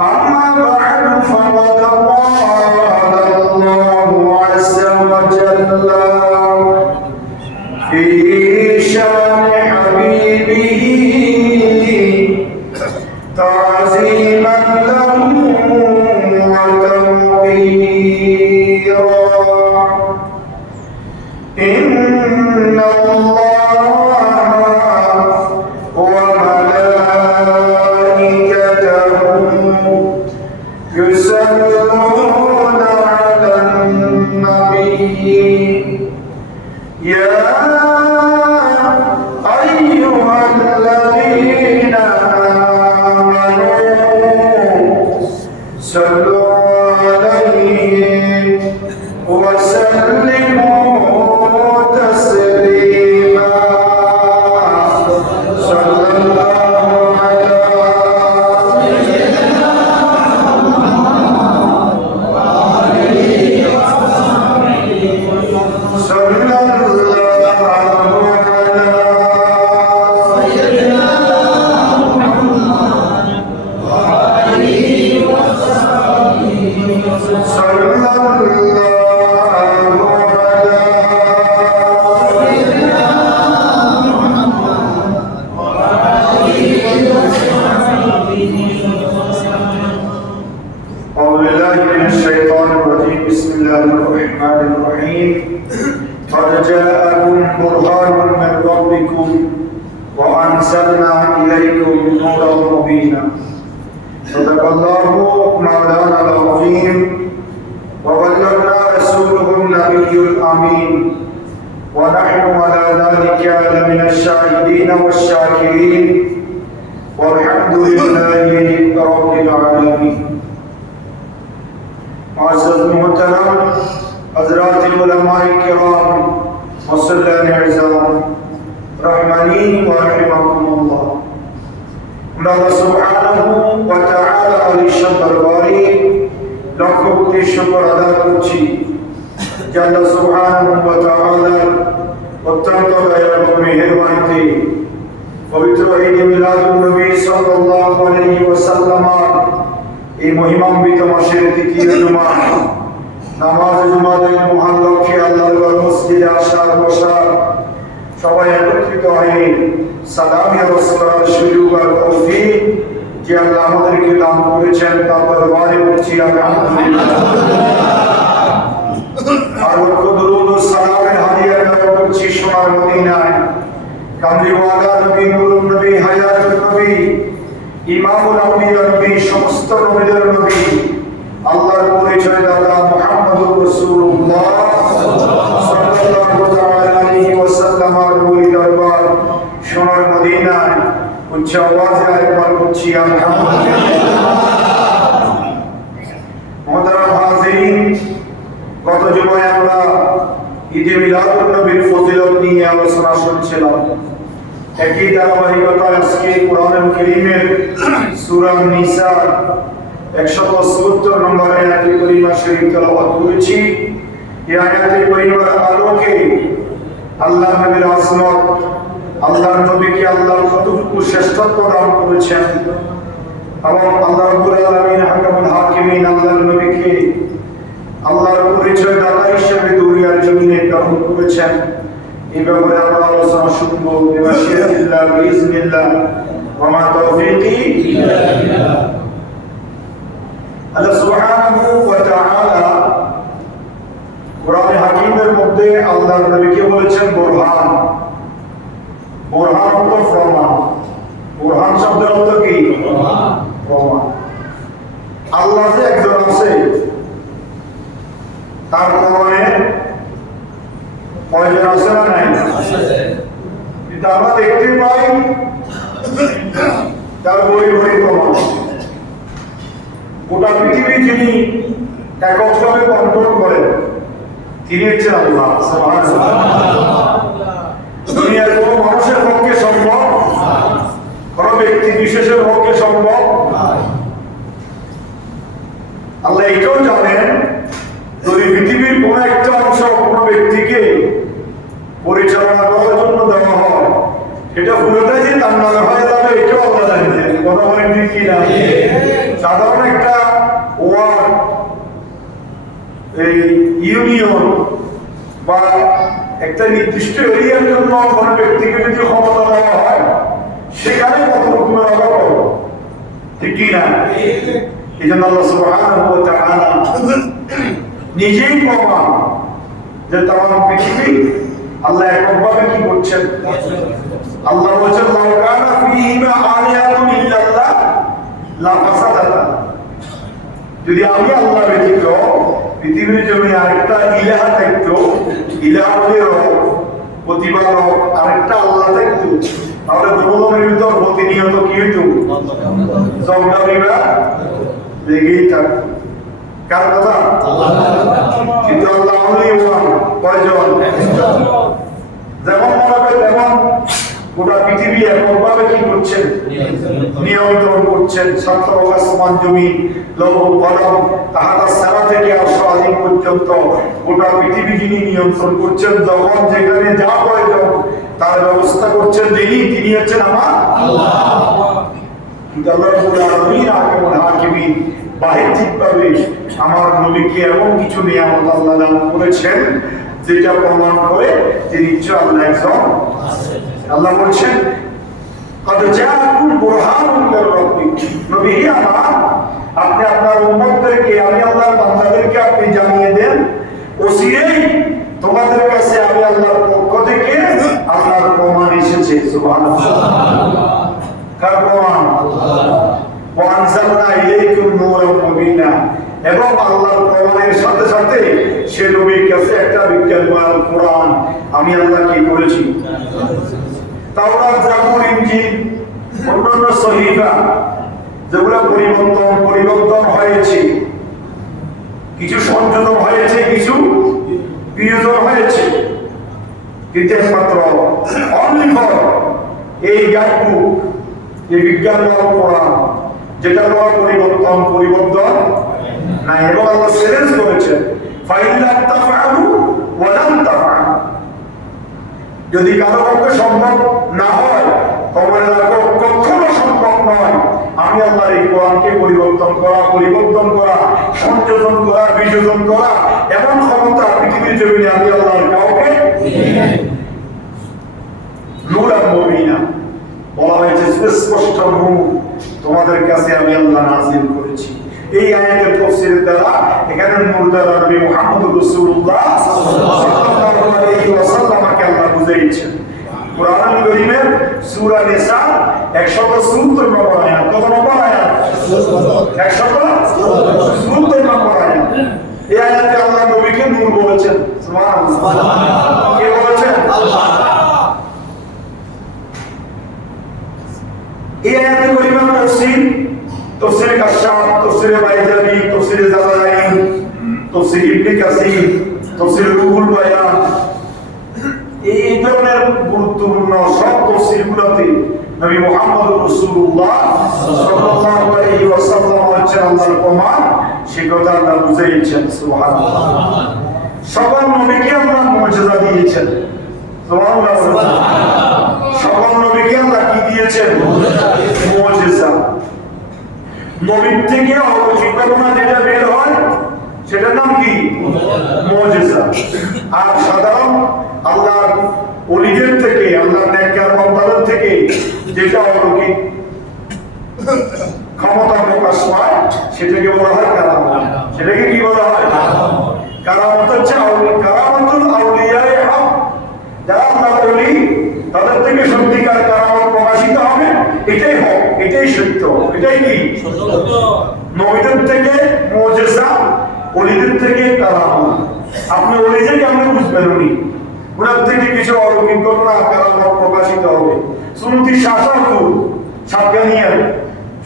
أما بعد فقد قال الله عز وجل في شان حبيبه تعظيما له وتوقيرا إن الله وملائكته يصلون على النبي يا أيها الذين آمنوا صلوا عليه وسلموا تسليما صلى الله على سيدنا صلى الله على سيدنا صلى أعوذ بالله من الشيطان الرجيم بسم الله الرحمن الرحيم قد جاءكم برهان من ربكم وأنزلنا إليكم نورا مبينا صدق الله مولانا العظيم وبلغنا رسوله النبي الأمين ونحن على ذلك لمن الشاهدين والشاكرين والحمد لله رب العالمين معزز محترم حضرات علماء کرام مسلمان اعظام رحمانی و رحمكم الله আল্লাহ সুবহানাহু ওয়া তাআলা আলিশান দরবারে লক্ষ কোটি শুকর আদায় করছি যে আল্লাহ সুবহানাহু ওয়া তাআলা অত্যন্ত দয়া এবং মেহেরবানিতে পবিত্র ঈদ মিলাদুন নবী সাল্লাল্লাহু আলাইহি ওয়াসাল্লাম এই মহিমান্বিত মাসের দ্বিতীয় জুমা নামাজ জুমাদের মহান লক্ষ্যে আল্লাহর মসজিদে আসার বসার সবাই একত্রিত হয়ে সালামি আরজ করার সুযোগ আর তৌফিক যে আল্লাহ আমাদেরকে দান করেছেন তার দরবারে পড়ছি আলহামদুলিল্লাহ। আর লক্ষ দরুদ ও সালামের হাদিয়া করছি সোনার মদিনায় কামলিওয়ালা নবী নুরুন নবী হায়াতুন নবী ইমামুল আউলিয়া নবী সমস্ত নবীদের নবী আল্লাহর পরিচয় দাতা মুহাম্মদুর রাসূলুল্লাহ সাল্লাল্লাহু তাআলা আলাইহি ওয়াসাল্লাম এর নূরি দরবার সোনার মদিনায় উচ্চ আওয়াজে একবার বলছি আলহামদুলিল্লাহ। মুহতারাম হাজিরিন, গত জুমায় আমরা ঈদে মিলাদুন নবীর ফজিলত নিয়ে আলোচনা শুনছিলাম। একই ধারাবাহিকতায় আজকে কোরআনুল কারীমের সূরা নিসা 170 নম্বর আয়াতে কারিমা শরীফ তেলাওয়াত করেছি। এই আয়াতে কারিমার আলোকে আল্লাহর নবীর আজমত, আল্লাহর নবীকে আল্লাহর কতটুকু শ্রেষ্ঠত্ব দান করেছেন এবং আল্লাহ রাব্বুল আলামিন হাকামুল হাকিমিন আল্লাহর নবীকে আল্লাহর পরিচয় দাতা হিসেবে দুনিয়ার জমিনে প্রেরণ করেছেন, এই ব্যাপারে আমরা আলোচনা শুনবো। বিমাশিয়াতিল্লাহ বিইজনিল্লাহ ওয়া মা তাওফীকি ইল্লা বিল্লাহ। আল্লাহ সুবহানাহু ওয়া তাআলা কোরআনে হাকিমের মধ্যে আল্লাহর নবীকে বলেছেন বুরহান। বুরহান অর্থ প্রমাণ। বুরহান শব্দের অর্থ কি? প্রমাণ। আল্লাহ যে একজন আছে তার প্রমাণে কয়জন আছে না নাই? কিন্তু আমরা দেখতে পাই তার বই বই প্রমাণ। গোটা পৃথিবী যিনি এককভাবে কন্ট্রোল করেন তিনি হচ্ছেন আল্লাহ সুবহানাল্লাহ। দুনিয়ার কোনো মানুষের পক্ষে সম্ভব, কোনো ব্যক্তি বিশেষের পক্ষে সম্ভব। আল্লাহ এটাও জানেন যদি পৃথিবীর কোন একটা অংশ কোন ব্যক্তিকে পরিচালনা করার জন্য দেওয়া হয় সেটা পুরোটাই যে তার নামে হয়ে যাবে এটাও আল্লাহ জানেন। কথা বলেন ঠিক কি না? সাধারণ একটা ওয়ার্ড, এই ইউনিয়ন বা একটা নির্দিষ্ট এরিয়ার জন্য কোনো ব্যক্তিকে যদি ক্ষমতা দেওয়া হয়, সেখানে কত রকমের অভাব, ঠিক কি না? এই জন্য আল্লাহ সুবহানাহু ওয়া তাআলা নিজেই প্রমাণ যে তামাম পৃথিবী আল্লাহ এককভাবে কি করছেন। আল্লাহ বলেছেন, লাউ কানা ফীহিমা আলিহাতুন ইল্লাল্লাহ লাফাসাদাতা, যদি আমি আল্লাহ ব্যতীত পৃথিবীর জমিনে আরেকটা ইলাহা থাকতো, ইলাহা বলে প্রতিপালক আরেকটা আল্লাহ থাকতো, তাহলে দুজনের ভিতর প্রতিনিয়ত কি হইতো? ঝগড়া লেগেই থাকতো। কার কথা? কিন্তু আল্লাহ অনলি ওয়ান। কয়জন? যেমন মনে হয় তেমন গোটা পৃথিবী এককভাবে কি করছেন? নিয়ন্ত্রণ করছেন। ছাত্র আসমান জমিন লৌহ কলম তাহারা সারা থেকে আরশ আজিম পর্যন্ত গোটা পৃথিবী যিনি নিয়ন্ত্রণ করছেন, যখন যেখানে যা প্রয়োজন তার ব্যবস্থা করছেন তিনি হচ্ছেন আমার আল্লাহ। কিন্তু আল্লাহ রাব্বুল আলামিন আহকামুল হাকিমিন বাহ্যিকভাবে আমার নবীকে এমন কিছু নিয়ামত আল্লাহ দান করেছেন যেটা প্রমাণ করে তিনি আল্লাহ একজন। আল্লাহ বলছেন, কদ জাআকুম বুরহানুম মির রাব্বিকুম, নবী আমার আপনি আপনার উম্মতদেরকে, আমি আল্লাহর বান্দাদেরকে আপনি জানিয়ে দেন, অচিরেই তোমাদের কাছে আমি আল্লাহর পক্ষ থেকে আল্লাহর প্রমাণ এসেছে। সুবহানাল্লাহ। কার প্রমাণ? ওয়া আনজালনা ইলাইকুম নূরাম মুবিনা, এবং আল্লাহর প্রমাণের সাথে সাথে সে নবীর কাছে একটা বিজ্ঞানময় কোরআন আমি আল্লাহ কি করেছি। তাওরাত, জাবুর, ইনজিল, অন্যান্য সহিফা যেগুলো পরিবর্তন হয়েছে, কিছু সংযোজন হয়েছে, কিছু বিয়োজন হয়েছে, কিন্তু একমাত্র অনলি ফর এই গাইড বুক, এই বিজ্ঞানময় কোরআন, যেটা পরিবর্তন না, এবং আল্লাহ চ্যালেঞ্জ করেছেন, ফাইল্লাম তাফআলু ওয়া লাম তাফআলু, যদি কারো পক্ষে সম্ভব না হয় তবে কখনো সম্ভব নয় আমি আল্লাহর এই কোরআনকে পরিবর্তন করা, সংযোজন করা, বিযোজন করা, এমন ক্ষমতা পৃথিবীর জমিনে আমি আল্লাহর কাউকে নূরাম মুবিনা বলা হয়েছে, স্পষ্ট নূর তোমাদের কাছে আমি আল্লাহ নাযিল করেছি। এই আয়াতের তাফসীরের দ্বারা এখানে নূর দ্বারা নবী মুহাম্মদ রাসূলুল্লাহ সাল্লাল্লাহু আলাইহি ওয়াসাল্লামকে আল্লাহ বুঝাইছেন। কুরআনুল কারীমের সূরা নিসা 170 নম্বর আয়াত। কত নম্বর আয়াত? 170 নম্বর আয়াত। এই আয়াতে আল্লাহ নবীকে নূর বলেছেন। সুবহানাল্লাহ। কে বলেছেন? আল্লাহ। এই আয়াতে কারীমের তাফসীরে কাশফ, তাফসীরে বাইজাবি, তাফসীরে জালালাইন, তাফসীর ইবনে কাসির, তাফসীর রুহুল বায়ান, এই ধরনের গুরুত্বপূর্ণ সব তাফসীরগুলোতে নবী মুহাম্মদ রাসূলুল্লাহ সাল্লাল্লাহু আলাইহি ওয়াসাল্লাম হচ্ছেন আল্লাহর প্রমাণ, সে কথা আল্লাহ বুঝাইছেন। সুবহানাল্লাহ। সকল নবীকে আল্লাহ মুজিজা দিয়েছেন। সুবহানাল্লাহ। সকল নবীকে আল্লাহ কি দিয়েছেন? মুজিজা। নবীর থেকে অলৌকিক ঘটনা যেটা বের হয় সেটার নাম কি? মুজিজা। আর সাধারণ আল্লাহর ওলিদের থেকে, আল্লাহর নেককার বান্দাদের থেকে যেটা অলৌকিক ক্ষমতা প্রকাশ পায় সেটাকে বলা হয় কারামত। সেটাকে কি বলা হয়? কারামত হচ্ছে কারামাতুল আউলিয়ায়ে হক, যারা আল্লাহর ওলি তাদের থেকে সত্যিকার কারামত প্রকাশিত হবে, এটাই হক, এটাই সত্য, এটাই কি সত্য। নবীদের থেকে মুজিজা, ওলিদের থেকে কারামত। আপনি ওলিকে কেমন বুঝবেন? ওনার থেকে কিছু অলৌকিক ঘটনা কারামত প্রকাশিত হবে। সুন্নতি শাসক সাবধানিয়ার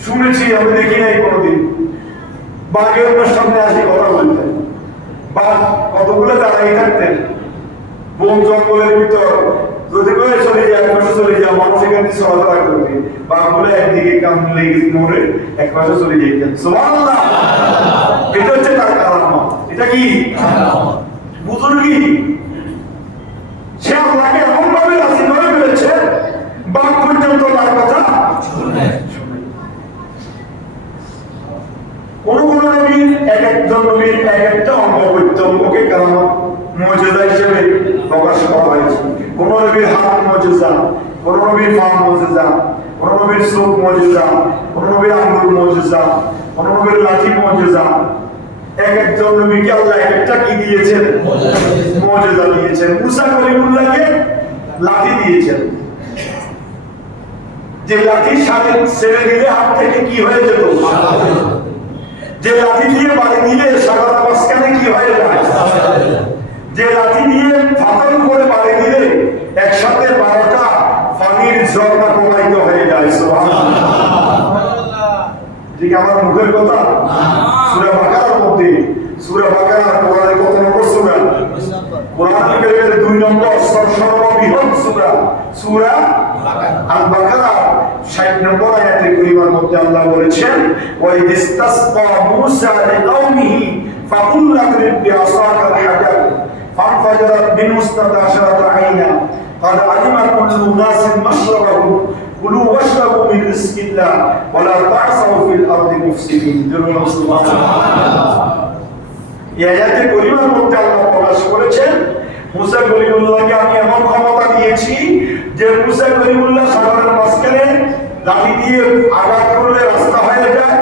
শুনেছি, আমি দেখি নাই কোনোদিন। বাঘের সামনে আসি কথা বলতেন, বাঘ কতগুলো দাঁড়াই থাকতেন বন জঙ্গলের ভিতর, যদি করে চলে যায় চলে যায়, মানুষ এখানে চলাফেরা করবে, বাঘগুলো একদিকে কান লেগে মরে এক পাশে চলে যেতেন। সুবহানাল্লাহ। এটা হচ্ছে তার কারামত। এটা কি বুজুর্গি? সে আল্লাহকে এমন ভাবে রাজি করে ফেলেছে, বাঘ পর্যন্ত তার কথা শুনে। কোন কোন নবীর এক একজন নবীর এক একটা অঙ্গ প্রত্যঙ্গকে কারামত মুজিজা হিসেবে প্রকাশ করা হয়েছে। কোন নবীর হাত মুজিজা, কোন নবীর পা মুজিজা, কোন নবীর চোখ মুজিজা, কোন নবীর আঙ্গুল মুজিজা, কোন নবীর লাঠি মুজিজা। এক একজন নবীকে আল্লাহ এক একটা কি দিয়েছেন? মুজিজা দিয়েছেন। মুসা কলিমুল্লাহকে লাঠি দিয়েছেন, যে লাঠি ছেড়ে দিলে হাত থেকে কি হয়ে যেত? যে লাঠি দিয়ে বাড়ি দিলে সাগরের মাঝখানে কি হয়ে যায়? যে লাঠি দিয়ে ফাটল করে বাড়ি দিলে একসাথে 12টা পানির ঝর্ণা প্রবাহিত হয়ে যায়। ঠিক আমার মুখের কথা? সূরা বাকারার মধ্যে, সূরা বাকারা কোরআনের কত নম্বর সূরা? কোরআনুল কারীমের 2 নম্বর সর্ববৃহৎ সূরা, সূরা আল বাকারা 60 নম্বর আয়াতে কারীমার মধ্যে আল্লাহ বলেছেন, ওয়া ইসতাসকা মূসা লিকাওমিহি ফাকুল লাকরিব বিআসাকাল হাজার ফানফাজারাত মিনহু 12 আইনা قد علم كل أناس مشربهم كلوا واشربوا من رزق الله ولا تعثوا في الأرض مفسدين। এই আয়াতে কারীমার মধ্যে আল্লাহ প্রকাশ করেছেন, মুসা কলিমুল্লাহকে আমি এমন ক্ষমতা দিয়েছি যে মুসা কলিমুল্লাহ সাগরের মাঝখানে লাঠি দিয়ে আঘাত করলে রাস্তা হয়ে যায়,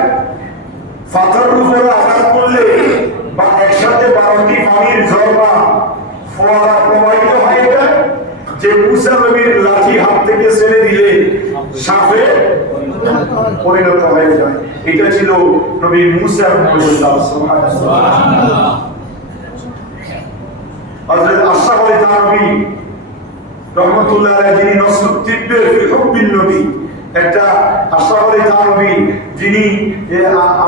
পাথরের উপরে আঘাত করলে বা একসাথে 12টি পানির ঝর্ণা ফোয়ারা প্রবাহিত হয়ে যায়, যে মুসা নবীর লাঠি হাত থেকে ছেড়ে দিলে সাপে পরিণত হয়ে যায়। এটা ছিল নবী মুসার মুজিজা। সুবহানাল্লাহ। হযরত আশরাফ আলী থানভী রাহমাতুল্লাহ আলাইহি, যিনি নসরুদ্দিনের ফি হুব্বিন নবী, একটা আশরাফ আলী থানভী যিনি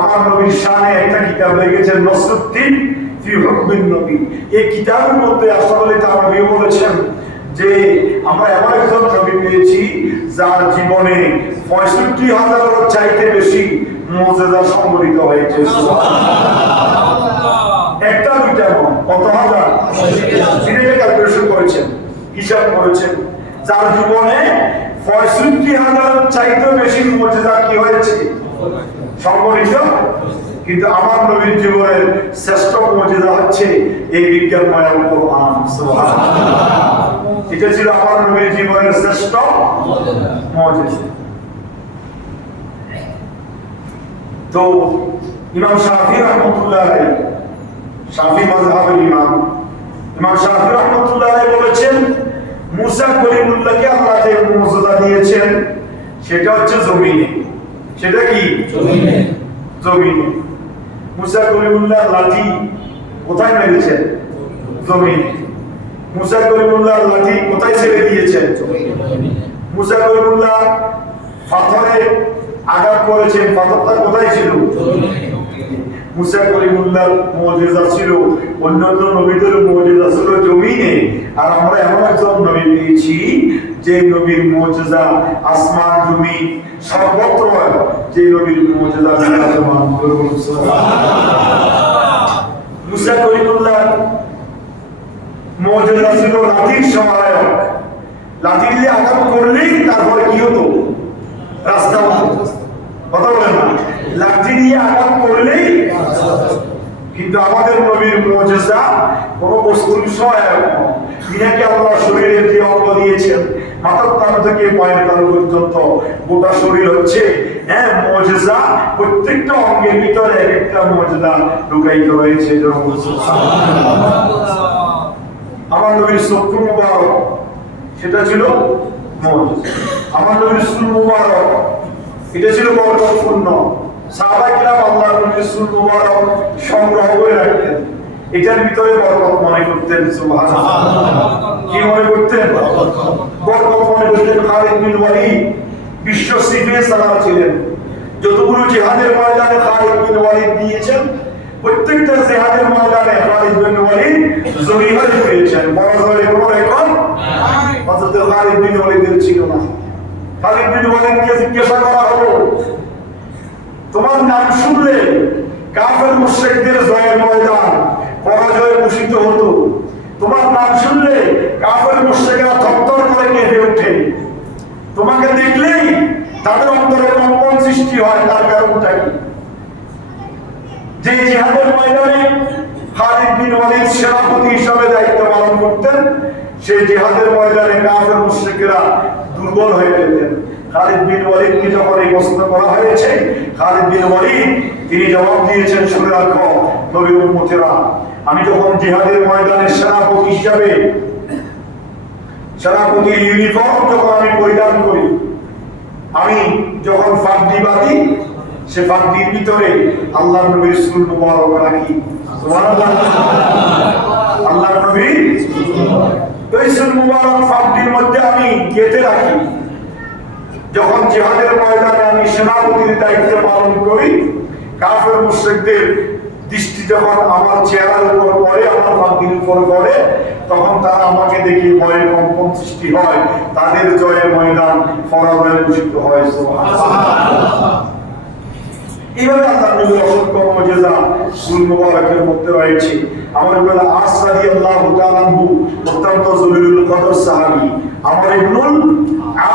আমার নবীর শানে একটা কিতাব লিখেছেন, নসরুদ্দিন ফি হুব্বিন নবী। এই কিতাবের মধ্যে আশরাফ আলী থানভী বলেছেন যে আমরা এমন একজন নবী পেয়েছি যার জীবনে 65,000 চাইতে বেশি মুজিজা সংঘটিত হয়েছে। একটা দুইটা নয়, কত হাজার? তিনি ক্যালকুলেশন করেছেন, হিসাব করেছেন, যার জীবনে 65,000 চাইতে বেশি মুজিজা কি হয়েছে? সংঘটিত। কিন্তু আমার নবীর জীবনের শ্রেষ্ঠ মুজিজা হচ্ছে এই বিজ্ঞানময় কোরআন। সুবহানাল্লাহ। এটা ছিল আমার নবীর জীবনের শ্রেষ্ঠ মুজিজা। তো ইমাম শাফি রাহমাতুল্লাহ আলাইহি, শাফি মাযহাবের ইমাম ইমাম শাফি রাহমাতুল্লাহ আলাইহি বলেছেন, মুসা কলিমুল্লাহকে আল্লাহ যে মুজিজা দিয়েছেন সেটা হচ্ছে জমিনে। সেটা কি? জমিনে। জমিনে। মুসা কলিমুল্লাহ লাঠি কোথায় মেরেছেন? জমিনে। মুসা কলিমুল্লাহ লাঠি কোথায় ছেড়ে দিয়েছেন? জমিনে। মুসা কলিমুল্লাহ পাথরে আঘাত করেছেন, পাথরটা কোথায় ছিল? জমিনে। মুসা কলিমুল্লাহর মুজিজা ছিল, অন্যান্য নবীদের মুজিজা ছিল জমিনে। আর আমরা এমন একজন নবী পেয়েছি যে নবীর মুজিজা আসমান জমিন সর্বত্র, যে নবীর মুজিজা বিরাজমান। মুসা কলিমুল্লাহর মুজিজা ছিল লাঠির সহায়ক। লাঠি দিয়ে আঘাত করলেই তারপরে কি হতো? রাস্তা হতো। কথা বলেন না? লাঠি দিয়ে আঘাত করলেই। কিন্তু আমাদের নবীর মুজিজা কোন বস্তুর সহায়ক। তিনাকে আল্লাহ শরীরের যে অঙ্গ দিয়েছেন, মাথার তালু থেকে পায়ের তালু পর্যন্ত গোটা শরীর হচ্ছে মুজিজা। প্রত্যেকটা অঙ্গের ভিতরে একটা মুজিজা ঢুকাইতে হয়েছে। আমার নবীর চক্ষু মুবারক, সেটা ছিল মুজিজা। আমার নবীর চুল মুবারক, এটা ছিল বরকতপূর্ণ। সাহাবায়ে কিরাম আল্লাহর নবীর চুল মুবারক সংগ্রহ করে রাখতেন, এটার ভিতরে বরকত মনে করতেন। সুবহানাল্লাহ। কি মনে করতেন? বরকত মনে করতেন। খালিদ বিন ওয়ালিদ বিশ্ব সিফে সালার ছিলেন। যতগুলো জিহাদের ময়দানে খালিদ বিন ওয়ালিদ দিয়েছেন, প্রত্যেকটা জিহাদের ময়দানে খালিদ বিন ওয়ালিদ জয়ী হয়ে পেয়েছেন। পরাজয়ের কোনো রেকর্ড নাই। হযরত খালিদ বিন ওয়ালিদের ছিল না। খালিদ বিন ওয়ালিদকে জিজ্ঞাসা করা হলো, তোমার নাম শুনলে কাফের মুশরিকদের জয়ের ময়দান পরাজয়ে ভূষিত হতো, তোমার নাম শুনলে কাফের মুশরিকরা থরথর করে কেঁপে ওঠে, তোমাকে দেখলেই তাদের অন্তরে কম্পন সৃষ্টি হয়, তার কারণটা কি? যে জিহাদের ময়দানে খালিদ বিন ওয়ালিদ সেনাপতি হিসেবে দায়িত্ব পালন করতেন, সেই জিহাদের ময়দানে কাফের মুশরিকরা দুর্বল হয়ে যেতেন। খালিদ বিন ওয়ালিদকে যখন এই প্রশ্ন করা হয়েছে, খালিদ বিন ওয়ালিদ তিনি জবাব দিয়েছেন, শুনে রাখো নবীর উম্মতেরা, আমি যখন জিহাদের ময়দানে সেনাপতি হিসাবে সেনাপতির ইউনিফর্ম যখন আমি পরিধান করি, আমি যখন ফাঁকদি বাঁধি, সে ফাঁকদির ভিতরে আল্লাহ নবীর রাসূল মুবারক রাখি। সুবহানাল্লাহ। আল্লাহ নবীর রাসূল মুবারক ফাঁকদির মধ্যে আমি গেঁথে রাখি। যখন জিহাদের ময়দানে আমি সেনাপতির দায়িত্ব পালন করি, কাফের মুশরিকদের দৃষ্টি যখন আমার চেহারার উপর পড়ে, আমার ফাঁকদির উপর পড়ে, তখন তারা আমাকে দেখে ভয়ে কম্পন সৃষ্টি হয়, তাদের জয়ের ময়দান পরাজয়ে ঘোষিত হয়। সুবহানাল্লাহ। এইভাবে আল্লাহ নবীর অসংখ্য মুজিজা রাসূল মুবারকের মধ্যে রয়েছে। আমার বলা আস রাদিয়াল্লাহু তাআলা আনহু অত্যন্ত জলিলুল কদর সাহাবী আমর ইবনুল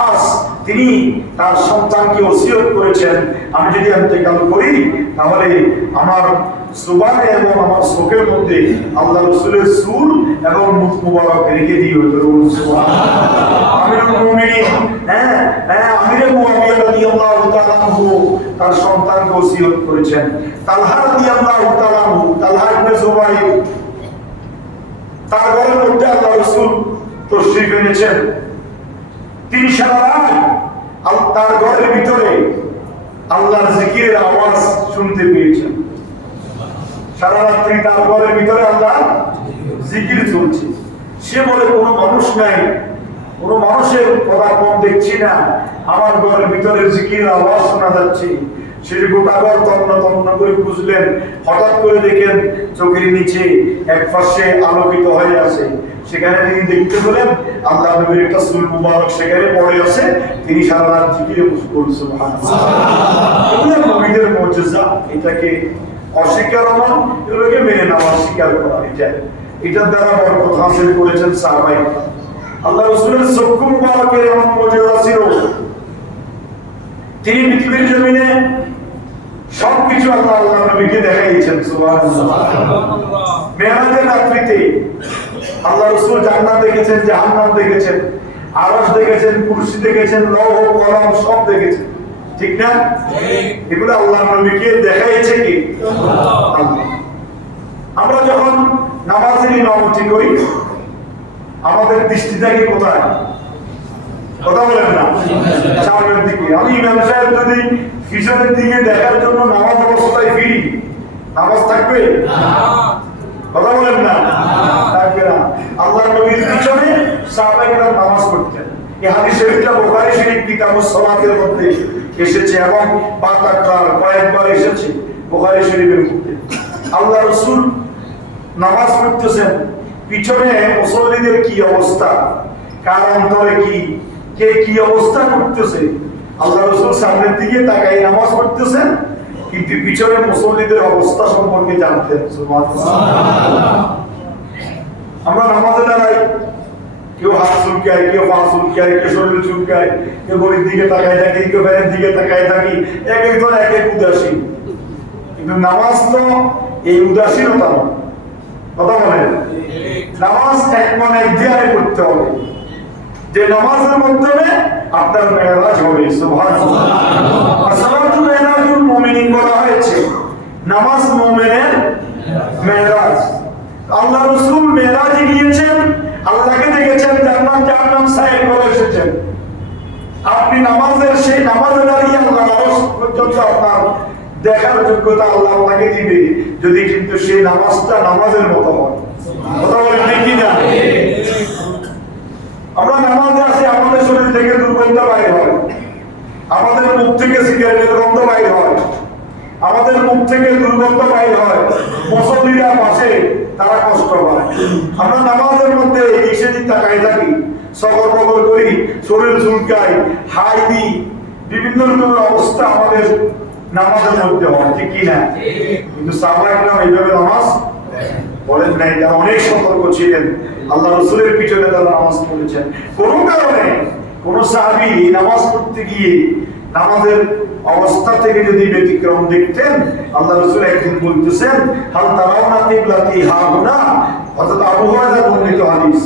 আস, তিনি তার সন্তানকে ওসিয়ত করেছেন, আমি যদি ইন্তেকাল করি তাহলে আমার সুবানে এবং আমার চোখের মধ্যে আল্লাহ রাসূলের চুল এবং মুখ মুবারক রেখে দিও। সুবহানাল্লাহ। আমিরুল মুমিনিন আমিরে মুআবিয়া রাদিয়াল্লাহু তাআলা আনহু তার সন্তানকে ওসিয়ত করেছেন। তালহা রাদিয়াল্লাহু তাআলা আনহু, তালহা ইবনে জুবাইর, তার ঘরের মধ্যে আল্লাহ রাসূল তশরীফ এনেছেন। তিনি সারা রাত তার ঘরের ভিতরে আল্লাহর জিকিরের আওয়াজ শুনতে পেয়েছেন। সারা রাত্রি তার ঘরের ভিতরে আল্লাহ জিকির চলছে। সে বলে কোনো মানুষ নাই, কোনো মানুষের কথা কম দেখছি না, আমার ঘরের ভিতরে জিকিরের আওয়াজ শোনা যাচ্ছে। সে গোটা ঘর তন্ন তন্ন করে বুঝলেন, হঠাৎ করে দেখেন চোখের নিচে এক পাশে আলোকিত হয়ে আছে। সেখানে তিনি দেখতে পেলেন আল্লাহ নবীর একটা চুল মুবারক সেখানে পড়ে আছে। তিনি সারা রাত জিকিরে বসে। সুবহানাল্লাহ। এগুলো নবীদের মুজিজা। এটাকে অস্বীকার নয়, এগুলোকে মেনে নেওয়া, স্বীকার করা, এটার দ্বারা বরকত হাসিল করেছেন সাহাবায়ে। আল্লাহ রাসূলের চক্ষু মুবারকের এমন মুজিজা ছিল, তিনি পৃথিবীর জমিনে সবকিছু আল্লাহ নবীকে দেখাইছেন। সুবহানাল্লাহ। মেরাজের রাত্রিতে আল্লাহ রাসূল জান্নাত দেখেছেন, জাহান্নাম দেখেছেন, আরশ দেখেছেন, কুরসি দেখেছেন, লৌহ কলম সব দেখেছেন, ঠিক না? এগুলো আল্লাহ নবীকে দেখাইছে কি? আল্লাহ। আমরা যখন নামাজের ইমামতি করি, আমাদের দৃষ্টি থাকে কোথায়? কথা বলেন না, সামনের দিকে। আমি ইমাম সাহেব যদি পিছনের দিকে দেখার জন্য নামাজ অবস্থায় ফিরি, নামাজ থাকবে? কথা বলেন না, থাকবে না। আল্লাহ নবীর পিছনে সাহাবায়েরা নামাজ পড়তেন। এই হাদিস শরীফটা বুখারী শরীফ কিতাবুস সালাতের মধ্যে এসেছে এবং পাতাকার কয়েকবার এসেছে বুখারী শরীফের মধ্যে। আল্লাহ রাসূল নামাজ পড়তেছেন, পিছনে মুসল্লিদের কি অবস্থা, কার অন্তরে কি, কে কি অবস্থা করতেছে, আল্লাহ রাসূল সামনের দিকে তাকাই নামাজ পড়তেছেন, কিন্তু পিছনে মুসল্লিদের অবস্থা সম্পর্কে জানতেন। সুবহানাল্লাহ। আমরা নামাজে দাঁড়াই, কেউ হাত চুলকায়, কেউ পা চুলকায়, কেউ শরীর চুলকায়, কেউ ঘড়ির দিকে তাকায় থাকি, কেউ ফ্যানের দিকে তাকায় থাকি, এক একজন এক এক উদাসীন। কিন্তু নামাজ তো এই উদাসীনতা নয়। কথা বলেন, নামাজ এক মনে এক ধ্যানে করতে হবে, যে নামাজের মাধ্যমে আপনার মেরাজ হবে। সুবহানাল্লাহ। আসসালাতু মেরাজুল মুমিনিন বলা হয়েছে, নামাজ মুমিনের মেরাজ। আল্লাহ রাসূল মেরাজে গিয়েছেন, আল্লাহকে দেখেছেন, জান্নাত জাহান্নাম সাইর করে এসেছেন। আপনি নামাজের সেই নামাজে দাঁড়িয়ে আল্লাহর আরশ পর্যন্ত আপনার দেখার যোগ্যতা আল্লাহ আপনাকে দিবে, যদি কিন্তু সেই নামাজটা নামাজের মতো হয়। কথা বলেন ঠিক কি না? আমরা নামাজে আসি, আমাদের শরীর থেকে দুর্গন্ধ বাইর হয়, আমাদের মুখ থেকে সিগারেটের গন্ধ বাইর হয়, আমাদের মুখ থেকে দুর্গন্ধ বাইর হয়, মুসল্লিরা পাশে তারা কষ্ট পায়। আমরা নামাজের মধ্যে এদিক সেদিক তাকাই থাকি, সকর বকর করি, শরীর চুলকাই, হাই দিই, বিভিন্ন রকমের অবস্থা আমাদের নামাজের মধ্যে হয়, ঠিক কি না? কিন্তু সাহাবায়ে এইভাবে নামাজ বলেন নাই, তারা অনেক সতর্ক ছিলেন। আল্লাহ রাসূলের পিছনে তারা নামাজ পড়েছেন। কোনো কারণে কোন সাহাবী নামাজ পড়তে গিয়ে নামাজের অবস্থা থেকে যদি ব্যতিক্রম দেখতেন, আল্লাহ রাসূল একদিন বলতেছেন, হাল তারাউনা কিবলাতি হাউনা, হযরত আবু হুরায়রা বর্ণিত হাদিস।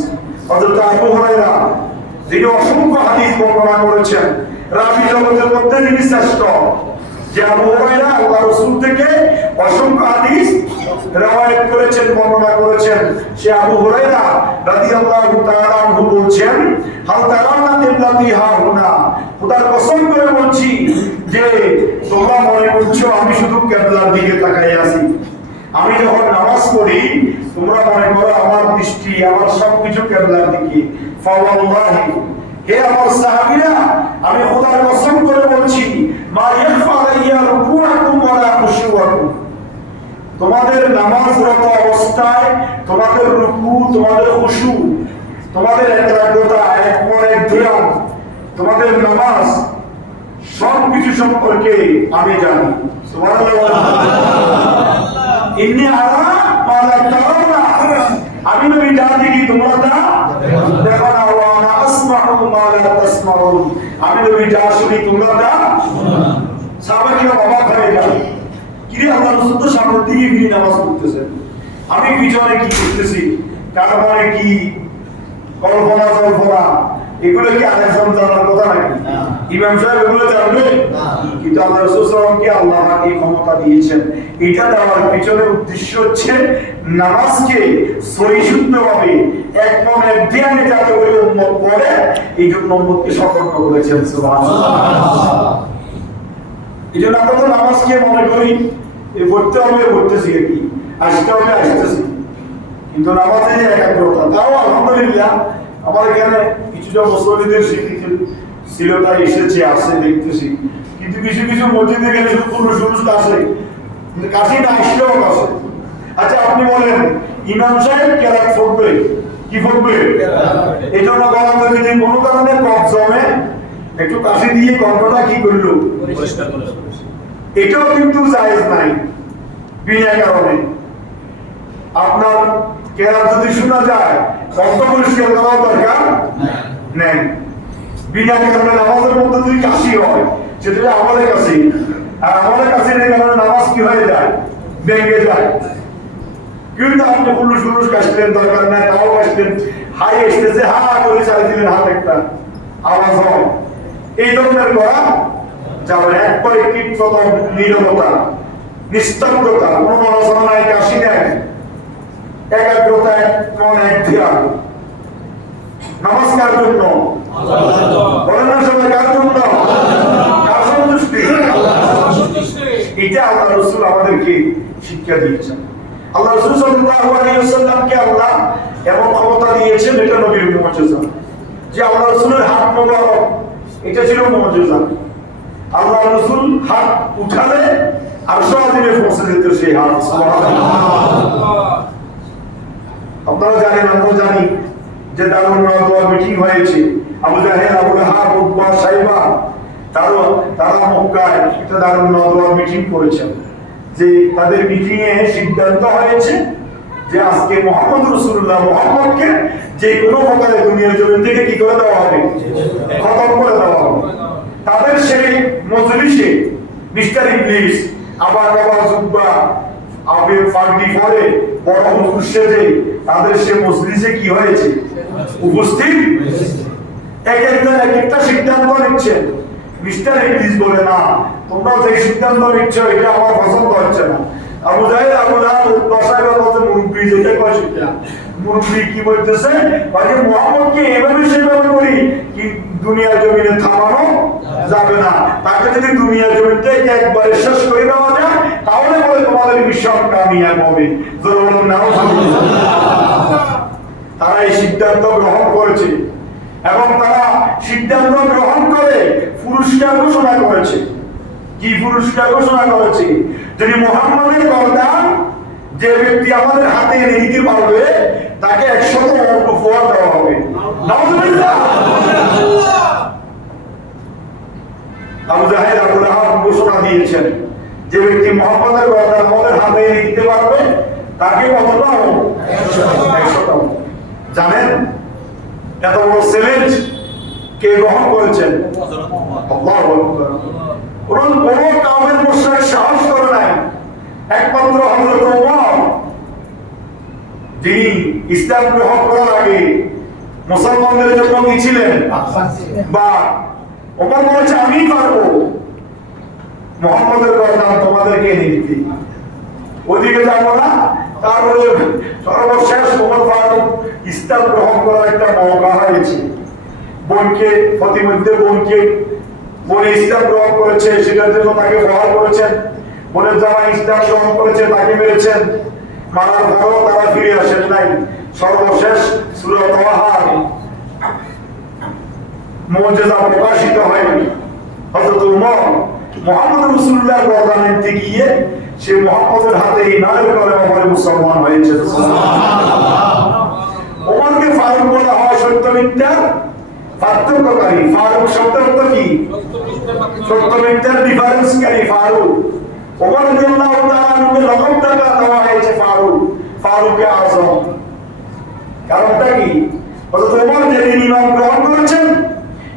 হযরত আবু হুরায়রা যিনি অসংখ্য হাদিস বর্ণনা করেছেন, রাবী জগতের মধ্যে যিনি শ্রেষ্ঠ, যে আবু হুরায়রা আল্লাহ রাসূল থেকে অসংখ্য হাদিস রওয়ায়াত করেছেন, বর্ণনা করেছেন, সে আবু হুরায়রা রাদিয়াল্লাহু তাআলা আনহু বলছেন, হাল তারাউনা কিবলাতি হাউনা, খোদার কসম করে বলছি যে তোমরা মনে করছো আমি শুধু কিবলার দিকে তাকাই আছি। আমি যখন নামাজ পড়ি তোমরা মনে করো আমার দৃষ্টি, আমার সবকিছু কিবলার দিকে। ফাওয়াল্লাহি, হে আমার সাহাবীরা, আমি খোদার কসম করে বলছি, মা ইয়াখফা আলাইয়া রুকুআকুম ওয়ালা খুশুআকুম, তোমাদের নামাজরত অবস্থায় তোমাদের রুকু, তোমাদের খুশু, তোমাদের একাগ্রতা, এক মন এক ধ্যান, তোমাদের নামাজ, সবকিছু সম্পর্কে আমি জানি। সুবহানাল্লাহ। ইন্নী আরা মা লা তারাউনা, আমি নবী যা দেখি তোমরা তা দেখো না। ওয়া আনা আসমাউ মা লা তাসমাউন, আমি নবী যা শুনি তোমরা তা শোনো না। সাহাবারা অবাক হয়ে গেল, কি রে আল্লাহ রাসূল তো সামনের দিকে ফিরে নামাজ পড়তেছেন, আমি পিছনে কি করতেছি, কার মানে কি কল্পনা কল্পনা, এগুলো কি আরেকজন জানার কথা নাকি? ইমাম সাহেব এগুলো জানবে? কিন্তু আল্লাহ রাসূল সাল্লাল্লাহু আলাইহি ওয়াসাল্লামকে আল্লাহ এই ক্ষমতা দিয়েছেন। এটা দেওয়ার পিছনে উদ্দেশ্য হচ্ছে নামাজকে সহিষ্ণুভাবে এক মনে ধ্যানে যাতে করে উম্মত পড়ে, এই জন্য উম্মতকে সতর্ক করেছেন। সুবহানাল্লাহ। এই জন্য আমরা তো নামাজকে মনে করি পড়তে হবে, পড়তেছি আর কি, আসতে হবে, আসতেছি, কিন্তু নামাজে যে একাগ্রতা, তাও আলহামদুলিল্লাহ আমার এখানে কিছুটা মুসল্লিদের শিথিলতা এসেছে, আসে, দেখতেছি। কিন্তু কিছু কিছু মসজিদে গেলে শুধু পুরুষ আসে, কিন্তু কাশি না আসলেও আসে। আচ্ছা আপনি বলেন, ইমাম সাহেব কেরাত পড়বে, কি পড়বে? এই জন্য বলা যদি কোনো কারণে কফ জমে, একটু কাশি দিয়ে কণ্ঠটা কি করলো, পরিষ্কার করলো, এটাও কিন্তু জায়েজ নাই বিনা কারণে। আপনার কেরাত যদি শোনা যায়, কণ্ঠ পরিষ্কার করার দরকার নেই। বিনা কারণে নামাজের মধ্যে যদি কাশি হয়, সেটা আমাদের কাছে, আর আমাদের কাছে এই কারণে নামাজ কি হয়ে যায়, ভেঙে যায়। কিন্তু আপনি পুরুষ কাশলেন, দরকার নাই, তাও কাশলেন, হাই এসতেছে, হা করে চালিয়ে দিলেন, হাত একটা আওয়াজ হয়, এই ধরনের করা যাবে। একবারে কীটগত নীরবতা, নিস্তব্ধতা, কোনো মনোসনা নাই, কাশি নাই, একাগ্রতা, এক মন এক ধ্যান। নামাজ কার জন্য? বলেন না সবাই, কার জন্য? কার সন্তুষ্টি? এটা আল্লাহ রাসূল আমাদেরকে শিক্ষা দিয়েছেন। আল্লাহ রাসূল সাল্লাল্লাহু আলাইহি ওয়াসাল্লামকে আল্লাহ এমন ক্ষমতা দিয়েছেন, এটা নবীর মুজিজা, যে আল্লাহ রাসূলের হাত মোবারক, এটা ছিল মুজিজা। আল্লাহ রাসূল হাত উঠালে আরশ আজিমে পৌঁছে যেত সেই হাত। সুবহানাল্লাহ। আপনারা জানেন, আমরা জানি যে দারুন নাদওয়া মিটিং হয়েছে, আবু জাহেল, আবু লাহাব, উতবা, সাইবা, তারা মক্কায় একটা দারুন নাদওয়া মিটিং করেছেন। যে তাদের মিটিং এ সিদ্ধান্ত হয়েছে যে আজকে মুহাম্মদ রাসূলুল্লাহ মুহাম্মদকে যে কোনো প্রকারে দুনিয়ার জমিন থেকে কি করে দেওয়া হবে, খতম করে দেওয়া হবে। তাদের সেই মজলিসে মিস্টার ইবলিস আবার জুব্বা আবে ফাঁকি পরে বড় হুজুর সেজে তাদের সে মজলিসে কি হয়েছে, উপস্থিত। এক একজন এক একটা সিদ্ধান্ত নিচ্ছেন। মিস্টার ইবলিস বলে, না, তোমরা যে সিদ্ধান্ত নিচ্ছ এটা আমার পছন্দ হচ্ছে না। আবু জাহেল, আবু লাহাব, উতবা, সাইবা বলতে মুরব্বি, যেটা কয় সেটা। মুরব্বি কি বলতেছে, যে মুহাম্মদকে এভাবে সেভাবে করি কি দুনিয়ার জমিনে থামানো যাবে না। তাকে যদি দুনিয়ার জমিন থেকে একবারে শেষ করে দেওয়া যায়, তাহলে বলে তোমাদের মিশন কামিয়াব হবে। তারা এই সিদ্ধান্ত গ্রহণ করেছে এবং তারা সিদ্ধান্ত গ্রহণ করে পুরস্কার ঘোষণা করেছে। কি পুরস্কার ঘোষণা করেছে? যদি মুহাম্মদের গর্দান যে ব্যক্তি আমাদের হাতে এনে দিতে পারবে, তাকে 100 উট উপহার দেওয়া হবে। নাউযুবিল্লাহ। আবু জাহেল, আবু লাহাব ঘোষণা দিয়েছেন, যে ব্যক্তি মুহাম্মদের গর্দান আমাদের হাতে এনে দিতে পারবে, তাকে কতটা হবে? 100টা। জানেন এত বড় চ্যালেঞ্জ কে গ্রহণ করেছেন? আল্লাহু আকবার। কোন কাফের মুশরিক সাহস করে নাই, একমাত্র হযরত ওমর, যিনি ইসলাম গ্রহণ করার আগে মুসলমানদের জন্য কি ছিলেন? বা ওমর বলেছে আমি পারবো, মুহাম্মদের গর্দান তোমাদেরকে এনে দিতে, ওদিকে যাবো না। তারপরে সর্বশেষ ওমর ফারুক ইসলাম গ্রহণ করার একটা মৌকা হয়েছে। বোনকে প্রতিমধ্যে বোনে ইসলাম গ্রহণ করেছে, সেটার জন্য তাকে বহাল করেছেন। বোনের জামাই ইসলাম গ্রহণ করেছে, তাকে মেরেছেন। মারার পরও তারা ফিরে আসেন নাই। সর্বশেষ সূরা তাহার মুজিজা প্রকাশিত হয়। হযরত ওমর মুহাম্মদ রাসূলুল্লাহ গর্দান আনতে গিয়ে সে মুহাম্মদের হাতে ইমানের কালেমা পড়ে মুসলমান হয়েছে। সুবহানাল্লাহ। ওমরকে ফারুক বলা হয় সত্য মিথ্যার পার্থক্যকারী। ফারুক শব্দের অর্থ কি? সত্য মিথ্যার ডিফারেন্সকারী ফারুক। ওমর রাদিয়াল্লাহু তাআলা আনহুকে লকবটা দেওয়া হয়েছে ফারুক, ফারুকে আযম। কারণটা কি? হযরত ওমর যেদিন ঈমান গ্রহণ করেছেন,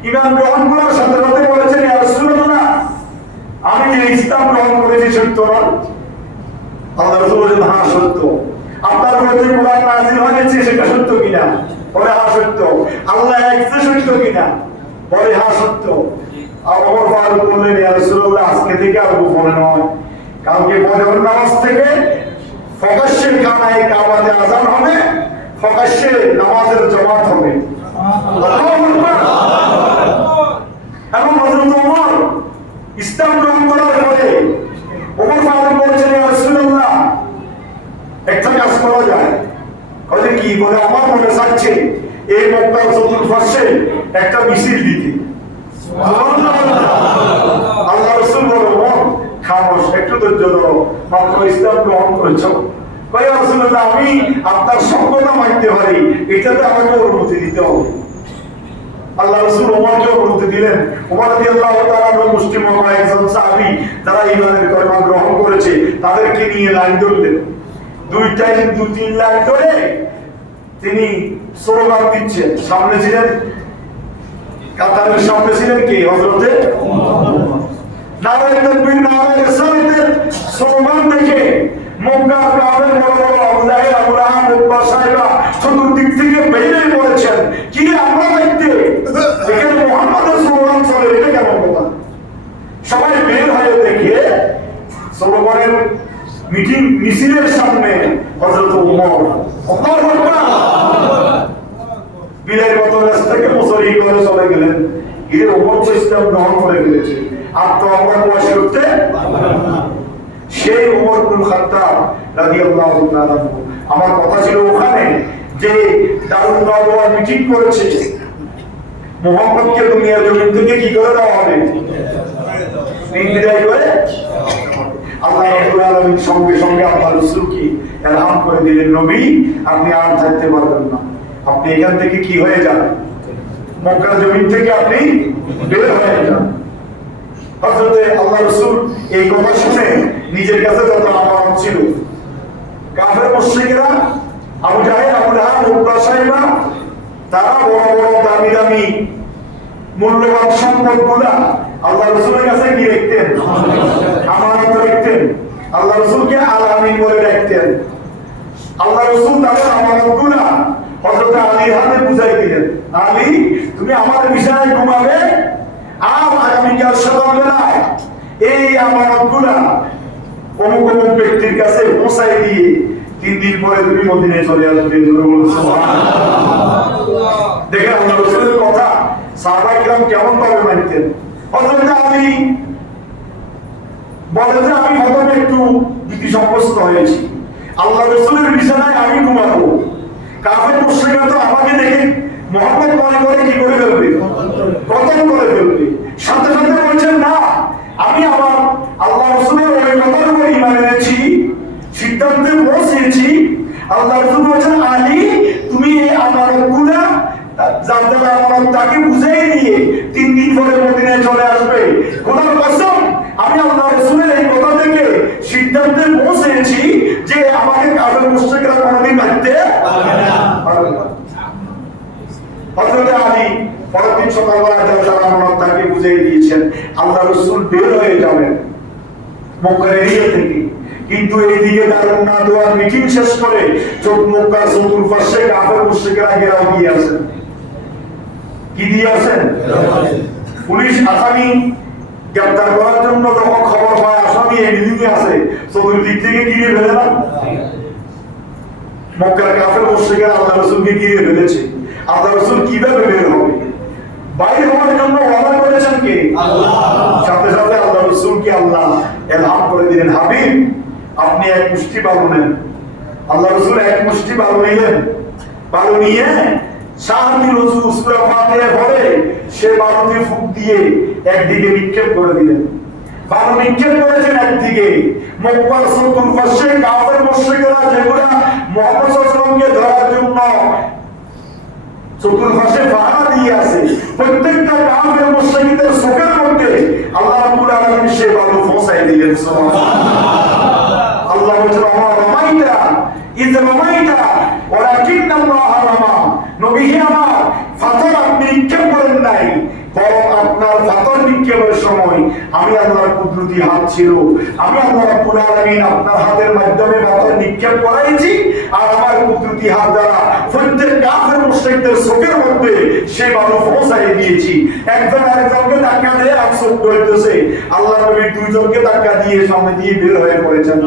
ঈমান গ্রহণ করার সাথে সাথে বলেছেন ইয়া রাসূলুল্লাহ, আমি যে ইসলাম গ্রহণ করেছি সত্য না? আল্লাহ রাসূল বলেন হ্যাঁ সত্য। আপনার উপরে যে কোরআন নাযিল হয়েছে সেটা সত্য কিনা? বলে হ্যাঁ সত্য। আল্লাহ একজন সত্য কিনা? বলে হ্যাঁ সত্য। ওমর ফারুক বললেন ইয়া রাসূলুল্লাহ, আজকে থেকে আর গোপনে নয়, কালকে ফজর নামাজ থেকে প্রকাশ্যে কানায় কাবাতে আযান হবে, প্রকাশ্যে নামাজের জামাত হবে। আল্লাহু আকবার। এবং হযরত ওমর ইসলাম গ্রহণ করার পরে ওমর ফারুক বলেছেন ইয়া রাসূলুল্লাহ, একটা কাজ করা যায়। বলে কি? বলে আমার মনে চাচ্ছে এই মক্কার চতুর্পার্শ্বে একটা মিছিল দিতে। আল্লাহ রাসূল বলে ওমর খামোশ, একটু ধৈর্য ধরো, মাত্র ইসলাম গ্রহণ করেছো। কই ইয়া রাসূলুল্লাহ, আমি আপনার সঙ্গতা মানতে পারি, এটাতে আমাকে অনুমতি দিতে হবে। আল্লাহ রাসূল ওমরকে অনুমতি দিলেন। ওমর রাদিয়াল্লাহু তাআলা মুসলিম হওয়া একজন সাহাবী যারা ঈমানের কালেমা গ্রহণ করেছে তাদেরকে নিয়ে লাইন ধরলেন। দুই তিন লাইন ধরে তিনি স্লোগান দিচ্ছেন। সামনে ছিলেন, কাতারের সামনে ছিলেন কে? হযরতে ওমর। নারায়ে তাকবীর, নারায়ে রিসালাতের স্লোগান দেখে মক্কার কাফের বড় বড় আবু জাহেল, আবু লাহাব, উতবা সাহেবা চতুর্দিক থেকে বেরিয়ে পড়েছেন। কি আমরা দেখতে এখানে মুহাম্মদের স্লোগান চলে, এটা কেমন কথা? সবাই বের হয়ে দেখে স্লোগানের মিছিলের সামনে হযরত ওমর আল্লাহু আকবার বিলের মতো রাস্তা থেকে মুসল্লি করে চলে গেলেন। এর ওমর তো ইসলাম গ্রহণ করে ফেলেছে, আর তো আমরা কোয়াশ করতে সেই ওমর ইবনে খাত্তাব রাদিয়াল্লাহু তাআলা। আমার কথা ছিল ওখানে যে দারুন নওয়াজ মিটিং করেছে, মুহাম্মদকে দুনিয়ার জমিন থেকে কি করে দেওয়া হবে? বিদায় করে আল্লাহ রাব্বুল আলামিন সঙ্গে সঙ্গে আল্লাহ রাসূলকে ইলহাম করে দিলেন, নবী আপনি আর থাকতে পারবেন না, আপনি এখান থেকে কি হয়ে যান? মক্কার জমিন থেকে আপনি বের হয়ে যান। হযরতে আল্লাহ রাসূল এই কথা শুনে নিজের কাছে যত আমানত ছিল, কাফের মুশরিকরা আবু জাহেল, আবু লাহাব, উতবা সাহেবা তারা বড় বড় দামি দামি মূল্যবান সম্পদগুলা আল্লাহ রাসূলের কাছে কি রাখতেন? আমানত রাখতেন। আল্লাহ রাসূলকে আল আমিন বলে ডাকতেন। আল্লাহ রাসূল তাদের আমানতগুলা হযরত আলীর হাতে বুঝাই দিলেন, আলী তুমি আমার বিছানায় ঘুমাবে, আর আগামীকাল সকালবেলায় এই আমানতগুলা অমুক অমুক ব্যক্তির কাছে পৌঁছাই দিয়ে 3 দিন পরে তুমি মদিনায় চলে আসবে। সুবহানাল্লাহ। দেখেন আল্লাহ রাসূলের কথা সাহাবায়ে কিরাম কেমন ভাবে মানতেন। হযরত আলী বলেন যে আমি প্রথমে একটু ভীতি সন্ত্রস্ত হয়েছি, আল্লাহ রাসূলের বিছানায় আমি ঘুমাবো, কাফের মুশরিকরা তো আমাকে দেখে মুহাম্মদ মনে করে কি করে ফেলবে? কতল করে ফেলবে। সাথে সাথে বলছেন না, আমি আমার আল্লাহ রাসূলের ওই কথার উপর ঈমান এনেছি, সিদ্ধান্তে পৌঁছেছি। আল্লাহ রাসূল বলেছেন আলী তুমি এই আমানতগুলা যাদের আমানত তাকে বুঝিয়ে দিয়ে 3 দিন পরে মদিনায় চলে আসবে। খোদার কসম আমি আল্লাহ রাসূলের এই কথা থেকে সিদ্ধান্তে পৌঁছেছি যে আমাকে কাফের মুশরিকরা কোনোদিন মারতে পারবে না। হযরত আলী পরের দিন সকালবেলা তারা আমানত তাকে বুঝিয়ে দিয়েছেন আল্লাহ রাসূল বের হয়ে যাবেন মক্কার এরিয়া থেকে। কিন্তু এইদিকে দারুন নাদওয়ার মিটিং শেষ করে মক্কার চতুর্পাশে কাফের মুশরিকরা ঘেরাও দিয়ে আছেন। কি দিয়ে আছেন? পুলিশ আসামি গ্রেফতার করার জন্য যখন খবর পায় আসামি এই বিল্ডিং এ আছে, চতুর্দিক থেকে ঘিরে ফেলে না মক্কার কাফের মুশরিকরা আল্লাহ রাসূলকে ঘিরে ফেলেছে। আল্লাহ রাসূল কিভাবে বের হবে? বাইরে হওয়ার জন্য ওয়াদা করেছেন কে? আল্লাহ। সাথে সাথে আল্লাহ রাসূলকে আল্লাহ এলহাম করে দিলেন, হাবিব আপনি এক মুষ্টি বালু নেন। আল্লাহ রাসূল এক মুষ্টি বালু নিলেন। বালু নিয়ে শাহাতি রসুল সূরা ফাতিহা পড়ে সে বালুতে ফুঁক দিয়ে একদিকে নিক্ষেপ করে দিলেন। বালু নিক্ষেপ করেছেন একদিকে, মক্কার চতুর্পাশে কাফের মুশরিকরা যেগুলা মুহাম্মদ সাল্লাল্লাহু আলাইহি ওয়াসাল্লামকে ধরার জন্য চতুর্পাশে পাহারা দিয়ে আছে, প্রত্যেকটা কাফের মুশরিকদের চোখের মধ্যে আল্লাহ রাব্বুল আলামিন সে বালু পৌঁছায় দিলেন। সুবহানাল্লাহ। আল্লাহ বলেন ওয়া রামাইতা ইয রামাইতা ওয়ালাকিন আল্লাহ রামা। নবী হে আমার, পাথর আপনি নিক্ষেপ করেন নাই, বরং আপনার পাথর নিক্ষেপের সময় আমি আল্লাহর কুদরতি হাত ছিল। আমি আল্লাহ রাব্বুল আলামিন আপনার হাতের মাধ্যমে পাথর নিক্ষেপ করাইছি, আর আমার কুদরতি হাত দ্বারা প্রত্যেক কাফের মুশরিকদের চোখের মধ্যে সে বালু পৌঁছায় দিয়েছি। একজন আরেকজনকে ধাক্কা দিয়ে আকসুর করতেছে, আল্লাহ নবী দুইজনকে ধাক্কা দিয়ে সামনে দিয়ে বের হয়ে পড়েছেন।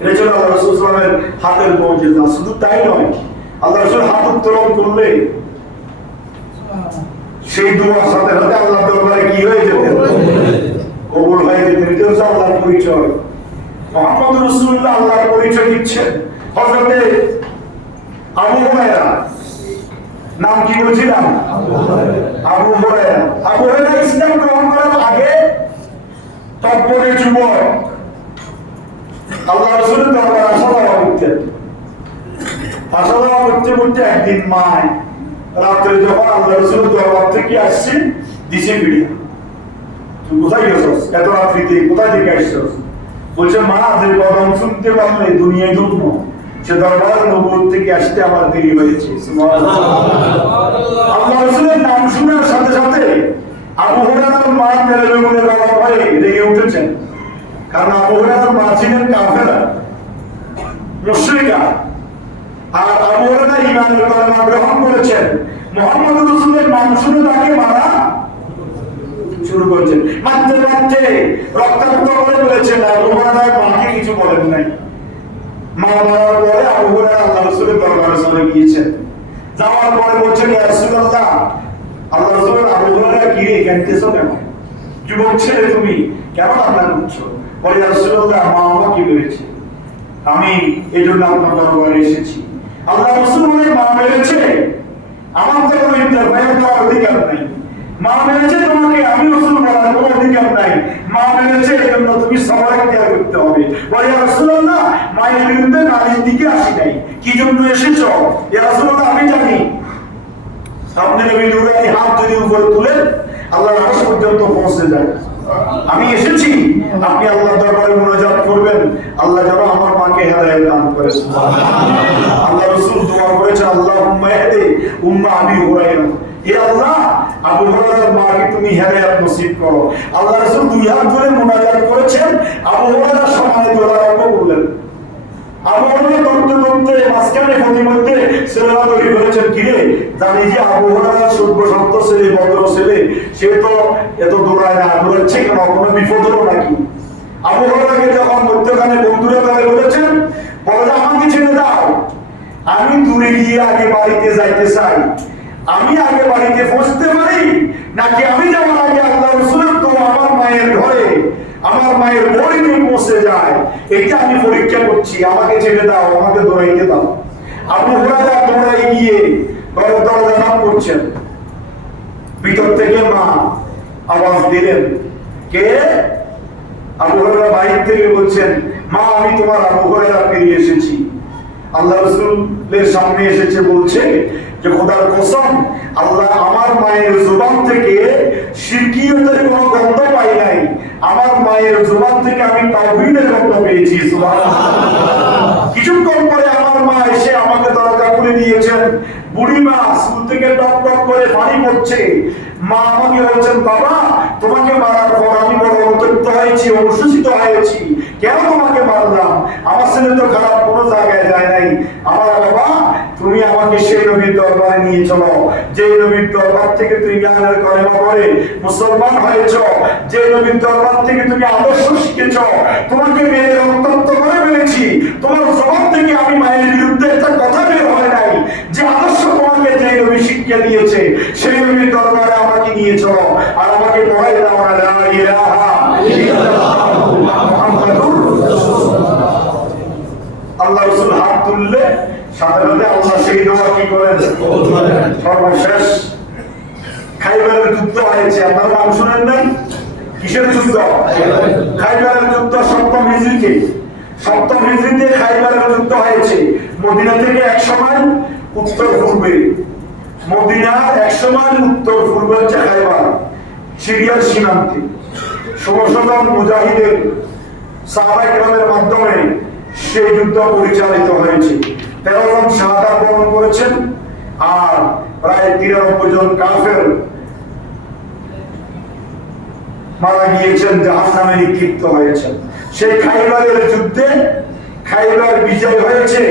এটা ছিল আল্লাহ রাসূল সাল্লাল্লাহু আলাইহি ওয়াসাল্লামের হাতের মুজিজা। শুধু তাই নয়, আল্লাহ রাসূল হাত উত্তোলন করলে সেই দুয়ার সাথে সাথে আল্লাহর দরবারে কি হয়ে যেত? কবুল হয়ে যেত। এটা হচ্ছে আল্লাহর পরিচয়। মুহাম্মদ রাসূলুল্লাহ আল্লাহর পরিচয় দিচ্ছেন। হযরতে আবু হুরায়রা, নাম কি বলছিলাম? আবু হুরায়রা। আবু হুরায়রা ইসলাম গ্রহণ করার আগে তৎপরে যুবক আল্লাহ রাসূলের দরবারে আসা যাওয়া করতেন। আসা যাওয়া করতে করতে একদিন মায় রাত্রে যখন আল্লাহ রাসূলের দরবার থেকে আসছে দিছে ভিড়িয়া, তুই কোথায় গেছস এত রাত্রিতে, কোথায় থেকে আসছস? বলছে মা, যে কদম শুনতে পারলে দুনিয়ায় জন্ম, সে দরবার নবুয়ত থেকে আসতে আমার দেরি হয়েছে। সুবহানাল্লাহ। আল্লাহ রাসূলের নাম শোনার সাথে সাথে আবু হুরায়রার মা তেলে বেগুনে গরম হয়ে রেগে উঠেছেন। কারণ আবু হুরায়রার মা ছিলেন কাফেরা, মুশরিকা, আর আবু হুরায়রা ঈমানের কালেমা গ্রহণ করেছেন। মুহাম্মদ রাসূলের নাম শুনে তাকে মারা শুরু করেছেন। মারতে মারতে রক্তাক্ত করে বলেছেন। আবু হুরায়রার মাকে কিছু বলেন নাই। মা মারার পরে আবু হুরায়রা আল্লাহ রাসূলের দরবারে চলে গিয়েছেন। যাওয়ার পরে বলছেন, ইয়া রাসূলুল্লাহ, আল্লাহ রাসূল আবু হুরায়রা কি রে কাঁদতেছো কেন? যুবক ছেলে তুমি কেন কান্না করছো? বলে, ইয়া রাসূলুল্লাহ, মা আমাকে বলেছে, আমি এজন্য আপনার দরবারে এসেছি। আল্লাহ রাসূল বলে, মা মেরেছে? আমার তো কোনো ইন্টারফেয়ার করার অধিকার নাই। মা মেরেছে তোমাকে, আমি রাসূল বলার কোনো অধিকার নাই। মা মেরেছে এজন্য তুমি সবার ইখতিয়ার করতে হবে। বলে, ইয়া রাসূলুল্লাহ, মায়ের বিরুদ্ধে নারীর দিকে আসি নাই, কি জন্য এসেছো? ইয়া রাসূলুল্লাহ, আমি জানি। আপনি নবী নুরানি হাত যদি উপরে তুলে আল্লাহর আরশ পর্যন্ত পৌঁছে যায়। আমি এসেছি, আপনি আল্লাহর দরবারে মুনাজাত করবেন, আল্লাহ যেন আমার মাকে হেদায়েত দান করে। সুবহানাল্লাহ। আল্লাহ রাসূল দোয়া করেছেন, আল্লাহুম্মা ইহদি উম্মা আবি হুরায়রা, হে আল্লাহ, আবু হুরায়রার মাকে তুমি হেদায়েত নসিব করো। আল্লাহ রাসূল দুই হাত ধরে মুনাজাত করেছেন। আবু হুরায়রা সম্মানিত আরম্ভ করলেন। আবু হুরায়রা দৌড়তে দৌড়তে মাঝখানে প্রতিমধ্যে ছেলেরা তৈরি করেছেন। কিরে, জানি যে আবু হুরায়রা সর্বশক্ত ছেলে, ভদ্র ছেলে, সে তো এত দৌড়ায় না, দৌড়াচ্ছে কেন? কোনো বিপদ হলো নাকি? আবু হুরায়রাকে যখন মধ্যখানে বন্ধুরা তাদের বলেছেন, বলে আমাকে ছেড়ে দাও, আমি দূরে গিয়ে আগে বাড়িতে যাইতে চাই। আমি আগে বাড়িতে পৌঁছতে পারি নাকি আমি যাওয়ার আগে আল্লাহ রাসূলের তো আমার মায়ের ঘরে, আমার মায়ের বাড়িতে পৌঁছে যায়, এটা আমি পরীক্ষা করছি। আমাকে ছেড়ে দাও, আমাকে দৌড়াইতে দাও। আবু হুরায়রা দৌড়াই গিয়ে ঘরের দরজা knock করছেন। ভিতর থেকে মা আওয়াজ দিলেন, কে? আবু হুরায়রা বাইরে থেকে বলছেন, মা, আমি তোমার আবু হুরায়রা ফিরে এসেছি। আল্লাহ রাসূলের সামনে এসেছে, বলছে যে খোদার কসম, আল্লাহ আমার মায়ের জবান থেকে শিরকিয়তের কোনো গন্ধ পাই নাই, আমার মায়ের জবান থেকে আমি তাওহীদের গন্ধ পেয়েছি। সুবহানাল্লাহ। কিছুক্ষণ পরে আমার মা এসে আমাকে দরজা খুলে দিয়েছেন, বুড়িমা স্কুল থেকে টপ টপ করে পানি পড়ছে। মা আমাকে বলছেন, বাবা তোমাকে মারার পর আমি বড় অনুতপ্ত হয়েছি, অনুশোচিত হয়েছি, কেন তোমাকে মারলাম? আমার ছেলে তো খারাপ কোনো জায়গায় যায় নাই। আমার বাবা, তুমি আমাকে সেই নবীর দরবারে নিয়ে চলো, যে নবীর দরবার থেকে তুমি জ্ঞানের কলেমা পড়ে মুসলমান হয়েছ, যে নবীর দরবার থেকে তুমি আদর্শ শিখেছ। তোমাকে মেয়ের অন্তত করে ফেলেছি, তোমার জবাব থেকে আমি মায়ের বিরুদ্ধে একটা কথা বের হয় নাই। যে আদর্শ তোমাকে যে নবী শিক্ষা দিয়েছে, সেই নবীর দরবারে আমাকে নিয়ে চলো, আর আমাকে পড়াই দাও না লা ইলাহা ইল্লাল্লাহ মুহাম্মাদুর রাসূলুল্লাহ। আল্লাহ রাসূল হাত তুললে সাথে সাথে আল্লাহ সেই দোয়া কি করেন? সর্বশেষ খাইবারের যুদ্ধ হয়েছে, আপনারা নাম শুনেন নাই? কিসের যুদ্ধ? খাইবারের যুদ্ধ। সপ্তম হিজরিতে খাইবারের যুদ্ধ হয়েছে। মদিনা থেকে 100 মাইল উত্তর পূর্বে, মদিনার 100 মাইল উত্তর পূর্বে হচ্ছে খাইবার, সিরিয়ার সীমান্তে। 16 জন মুজাহিদের সাহাবায়ে কেরামের মাধ্যমে সেই যুদ্ধ পরিচালিত হয়েছে। 13 জন শাহাদাত বরণ করেছেন, আর প্রায় 93 জন কাফের মারা গিয়েছেন, জাহান্নামে নিক্ষিপ্ত হয়েছেন। সেই খাইবারের যুদ্ধে খাইবার বিজয় হয়েছে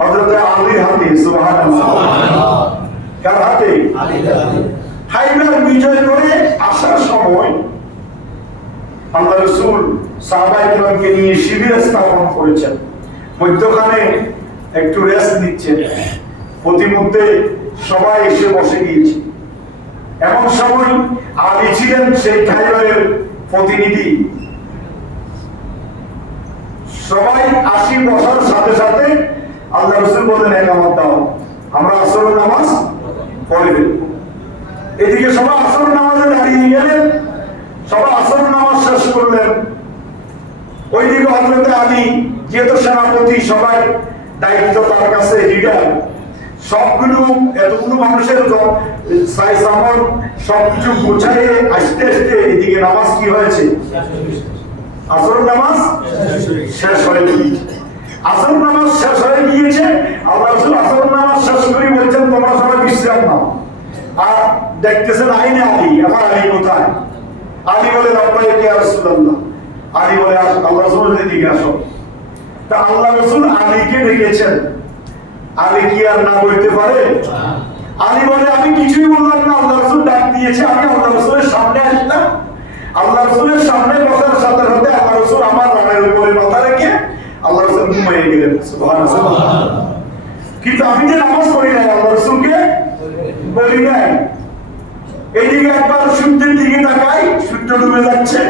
হযরত আলীর হাতে। সুবহানাল্লাহ। কার হাতে? আলীর হাতে। খাইবার বিজয় করে আসার সময় আল্লাহ রাসূল সাহাবায়ে কেরামকে নিয়ে শিবির স্থাপন করেছেন। মধ্যখানে একটু রেস্ট নিচ্ছেন, প্রতিমধ্যে সবাই এসে বসে গিয়েছে। এমন সময় আলী ছিলেন সেই খাইবারের প্রতিনিধি। সবাই আসি বসার সাথে সাথে আল্লাহ রাসূল বলেন, একামত দাও, আমরা আসর নামাজ পড়ে ফেলব। এদিকে সবাই আসর নামাজে দাঁড়িয়ে গেলেন, সবাই আসর নামাজ শেষ করলেন। ওইদিকে হযরত আলী যেহেতু সেনাপতি, সবাই দায়িত্ব তার কাছে, লিডার, সবগুলো এতগুলো মানুষের সাইজ আমার সবকিছু গোছাইয়ে আসতে আসতে এদিকে নামাজ কি হয়েছে? আসর নামাজ শেষ হয়ে গিয়েছে। আসর নামাজ শেষ হয়ে গিয়েছে। আল্লাহ রাসূল আসর নামাজ শেষ করে বলছেন, তোমরা সবাই বিশ্রাম নাও। আর দেখতেছেন আইনে আলী, আমার আলী কোথায়? আলী বলে, লাব্বাইক ইয়া রাসূলুল্লাহ। আলী বলে, আল্লাহ রাসূল এদিকে আসো। তা আল্লাহ রাসূল আলীকে ডেকেছেন। আলী কি আর না বলতে পারে? আলী বলে, আমি কিছুই বললাম না, আল্লাহ রাসূল ডাক দিয়েছে, আমি আল্লাহ রাসূলের সামনে আসলাম। আল্লাহ রাসূলের সামনে বসার সাথে সাথে আল্লাহ রাসূল আমার রানের উপরে মাথা রেখে আল্লাহ রাসূল ঘুমিয়ে গেলেন। সুবহানাল্লাহ। কিন্তু আমি যে নামাজ পড়ি নাই, আল্লাহ রাসূলকে বলি নাই। এইদিকে একবার সূর্যের দিকে তাকাই, সূর্য ডুবে যাচ্ছে,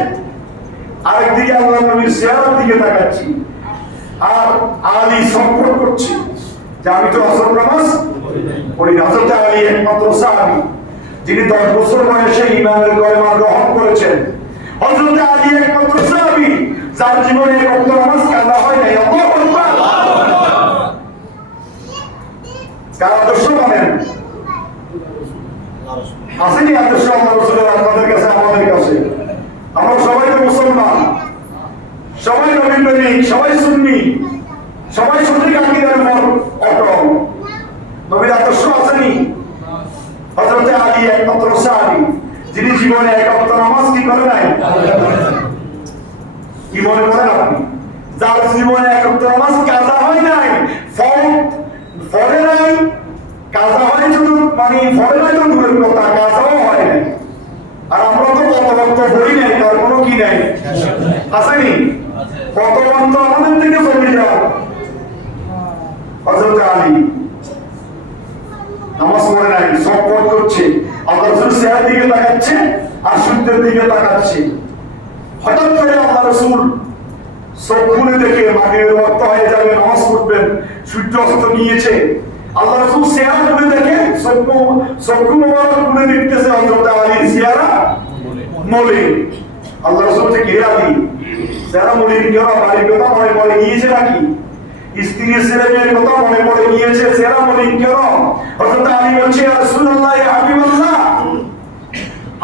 আরেকদিকে আল্লাহ নবীর চেহারার দিকে তাকাচ্ছি, আর আলী সংকট করছে যে আমি তো আসর নামাজ পড়ি না। হযরত আলী একমাত্র সাহাবী যিনি 10 বছর বয়সে ঈমানের কলেমা গ্রহণ করেছেন। হযরত আলী একমাত্র সাহাবী যার জীবনে এক ওয়াক্ত নামাজ কাজা হয় নাই। আল্লাহু আকবার। কার আদর্শ মানেন? আসেনি আদর্শ আল্লাহ রাসূলের আপনাদের কাছে, আমাদের কাছে? আমরা সবাই তো মুসলমান, সবাই নবীর প্রেমিক, সবাই সুন্নি, সবাই সঠিক আকীদার উপর অটল। নবীর আদর্শ আসেনি? হযরত আলী একমাত্র সাহাবী যিনি জীবনে এক ওয়াক্ত নামাজ কি করে নাই। কি মনে করেন আপনি? যার জীবনে এক ওয়াক্ত নামাজ কাজা হয় নাই, ফলে নাই, কাজা হয় শুধু, মানে ফলে নাই তো দূরের কথা, কাজাও হয় নাই। আর আমরা তো কত ওয়াক্ত পড়ি নাই, তার কোনো কি নাই, আসেনি? কত ওয়াক্ত আমাদের থেকে চলে যাও। হযরত আলী নামাজ পড়ে নাই, সব পড় করছে, আল্লাহ রাসূল চেহারার দিকে তাকাচ্ছে আর সূর্যের দিকে তাকাচ্ছে। হঠাৎ করে আল্লাহ রাসূল চোখ খুলে দেখে মাগরিবের ওয়াক্ত হয়ে যাবে, নামাজ পড়বেন, সূর্য অস্ত গিয়েছে। আল্লাহ রাসূল চেহারা খুলে দেখে, চক্ষু মোবারক খুলে দেখতেছে হযরত আলীর চেহারা মলিন। আল্লাহ রাসূল থেকে, হে আলী, চেহারা মলিন কেন? বাড়ির কথা মনে পড়ে গিয়েছে নাকি? স্ত্রী ছেলে মেয়ের কথা মনে পড়ে গিয়েছে, চেহারা মলিন কেন? হযরত আলী বলছে, ইয়া রাসূলুল্লাহ, ইয়া হাবিবাল্লাহ,